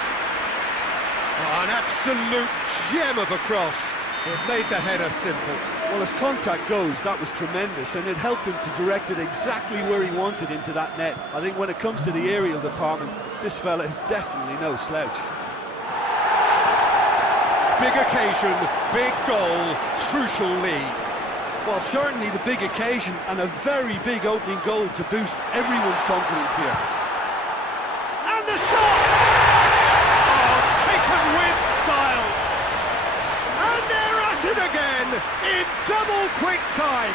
Oh, an absolute gem of a cross. It made the header simple. Well, as contact goes, that was tremendous, and it helped him to direct it exactly where he wanted into that net. I think when it comes to the aerial department, this fella is definitely no slouch. Big occasion, big goal, crucial lead. Well, certainly the big occasion, and a very big opening goal to boost everyone's confidence here. And the shot! Oh, taken with style. And they're at it again, in double quick time.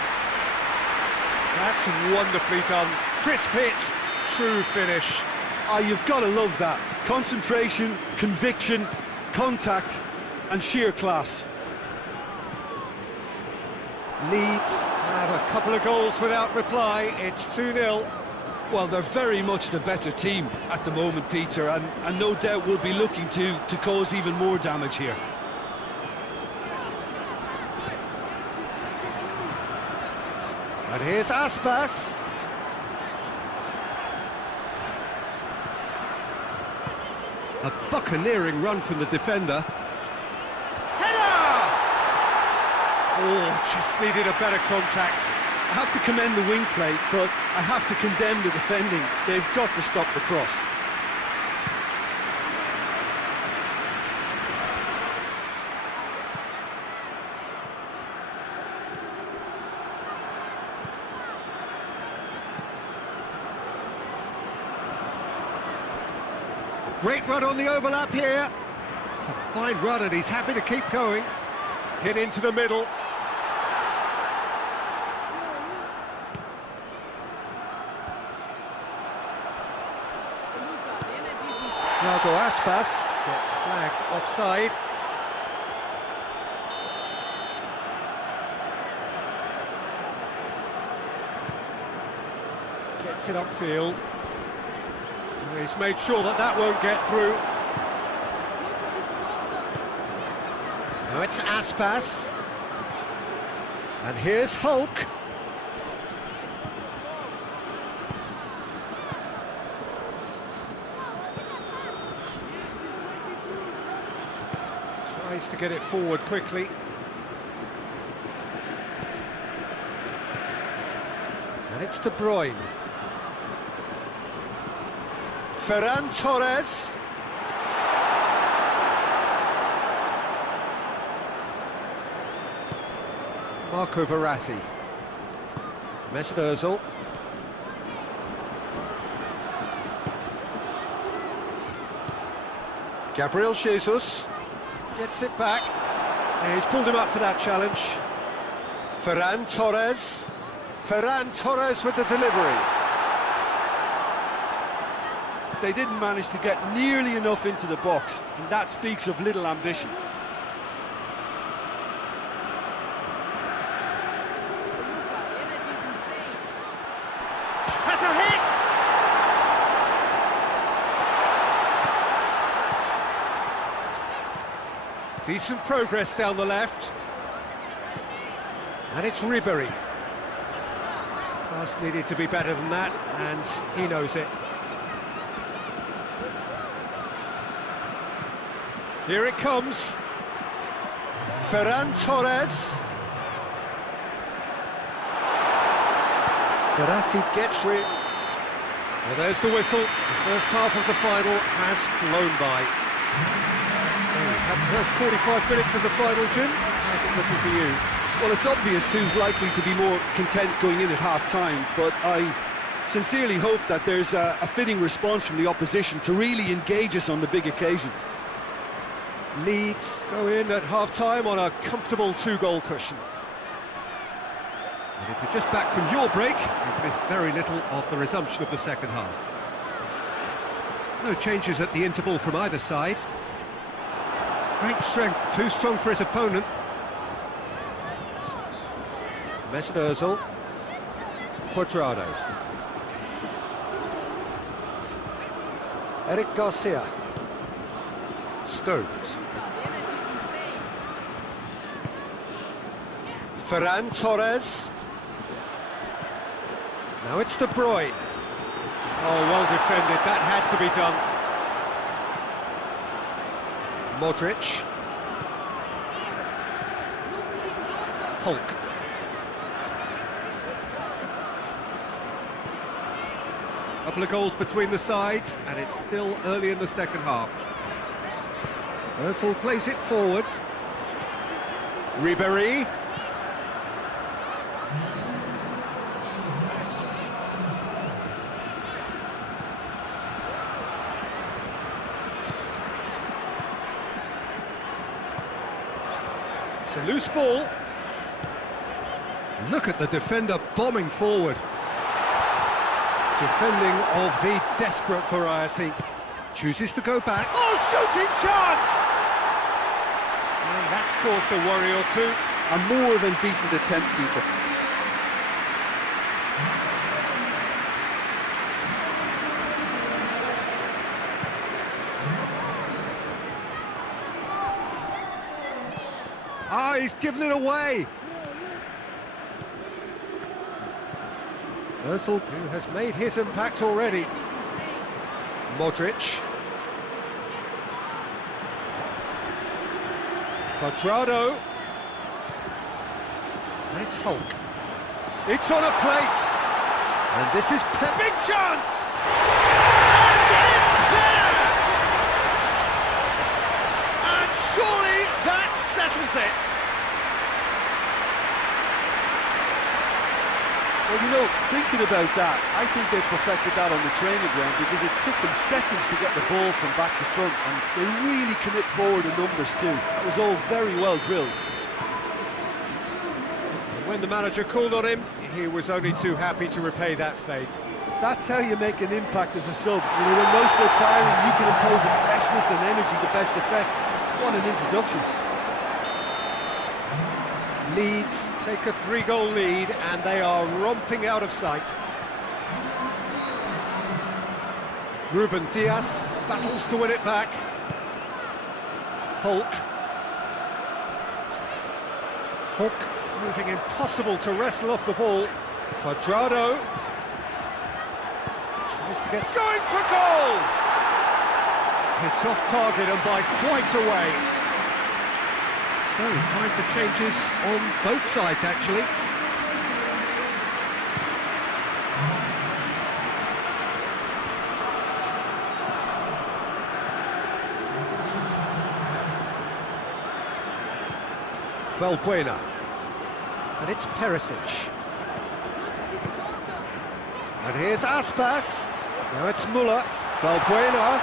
That's wonderfully done. Crisp hit, true finish. Ah, you've got to love that. Concentration, conviction, contact, and sheer class. Leeds have a couple of goals without reply. It's 2-0. Well, they're very much the better team at the moment, Peter, and no doubt will be looking to cause even more damage here. And here's Aspas. A buccaneering run from the defender. Header! Oh, just needed a better contact. I have to commend the wing play, but I have to condemn the defending. They've got to stop the cross. Great run on the overlap here. It's a fine run and he's happy to keep going. Hit into the middle. Thiago Aspas gets flagged offside. Gets it upfield. He's made sure that that won't get through. Now it's Aspas. And here's Hulk. Tries to get it forward quickly. And it's De Bruyne. Ferran Torres. Marco Verratti. Mesut Ozil. Gabriel Jesus gets it back. Yeah, he's pulled him up for that challenge. Ferran Torres. Ferran Torres with the delivery. They didn't manage to get nearly enough into the box, and that speaks of little ambition. Has a hit! Decent progress down the left. And it's Ribéry. Pass needed to be better than that, and he knows it. Here it comes. Ferran Torres. Verratti gets rid. Well, there's the whistle. The first half of the final has flown by. So we've had the first 45 minutes of the final, Jim. How's it looking for you? Well, it's obvious who's likely to be more content going in at half-time, but I sincerely hope that there's a fitting response from the opposition to really engage us on the big occasion. Leeds go in at half-time on a comfortable 2-goal cushion. And if you're just back from your break, you've missed very little of the resumption of the second half. No changes at the interval from either side. Great strength, too strong for his opponent. Mesut Ozil. Cuadrado. Eric Garcia. Stones. Ferran Torres. Now it's De Bruyne. Oh, well defended, that had to be done. Modric. Hulk. Couple of goals between the sides, and it's still early in the second half. Ozil plays it forward. Ribéry. It's a loose ball. Look at the defender bombing forward. Defending of the desperate variety. Chooses to go back. Oh, shooting chance! And that's caused a worry or two. A more than decent attempt, Peter. Ah, he's given it away. Ozil, who has made his impact already. Modric. Cuadrado. And it's Hulk. It's on a plate. And this is Big chance! And it's there! And surely that settles it. Well, you know, thinking about that, I think they perfected that on the training ground because it took them seconds to get the ball from back to front, and they really commit forward in numbers too. That was all very well drilled. When the manager called on him, he was only too happy to repay that faith. That's how you make an impact as a sub. You know, when most are tiring, you can impose a freshness and energy to best effect. What an introduction. Leeds take a 3-goal lead and they are romping out of sight. Ruben Dias battles to win it back. Hulk proving impossible to wrestle off the ball. Cuadrado tries to get... Going for goal! It's off target and by quite a way. So, time for changes on both sides, actually. Valbuena. And it's Perisic. This is also. And here's Aspas. Now it's Müller. Valbuena.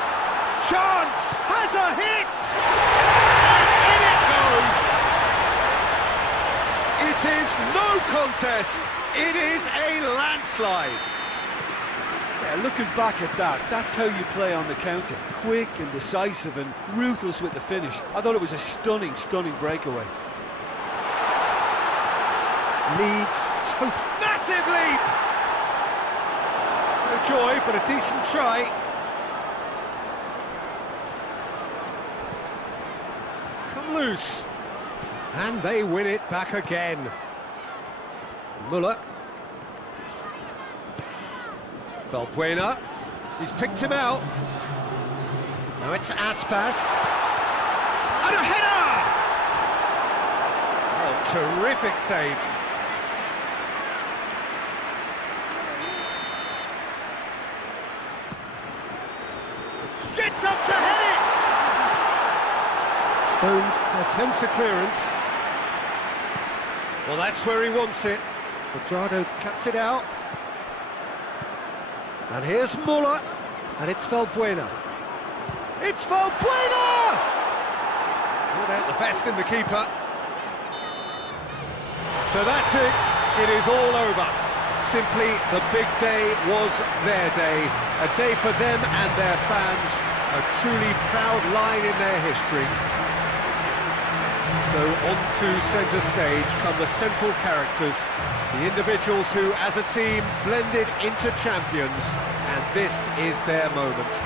Chance! Has a hit! And in it goes! It is no contest. It is a landslide. Yeah, looking back at that, that's how you play on the counter. Quick and decisive and ruthless with the finish. I thought it was a stunning, stunning breakaway. Leeds, massive leap! No joy, but a decent try. It's come loose. And they win it back again. Müller. Valbuena. He's picked him out. Now it's Aspas. And a header! Oh, terrific save. Gets up to head it! Stones attempts a clearance. Well, that's where he wants it. Cuadrado cuts it out. And here's Müller. And it's Valbuena. It's Valbuena! Not out the best in the keeper. So that's it. It is all over. Simply, the big day was their day. A day for them and their fans. A truly proud line in their history. So on to centre stage come the central characters, the individuals who, as a team, blended into champions, and this is their moment.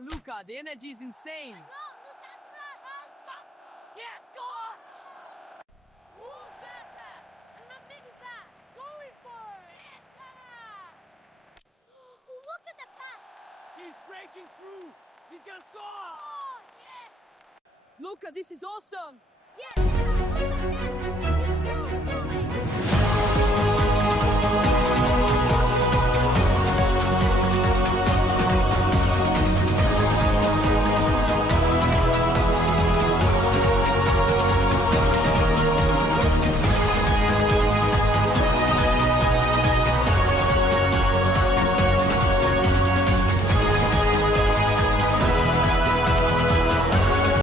Luka, the energy is insane. Yes, go on! Who's better? And I'm making that. Going for it! Yes, look at the pass! He's breaking through. He's gonna score. Oh, yes! Luka, this is awesome. Yes!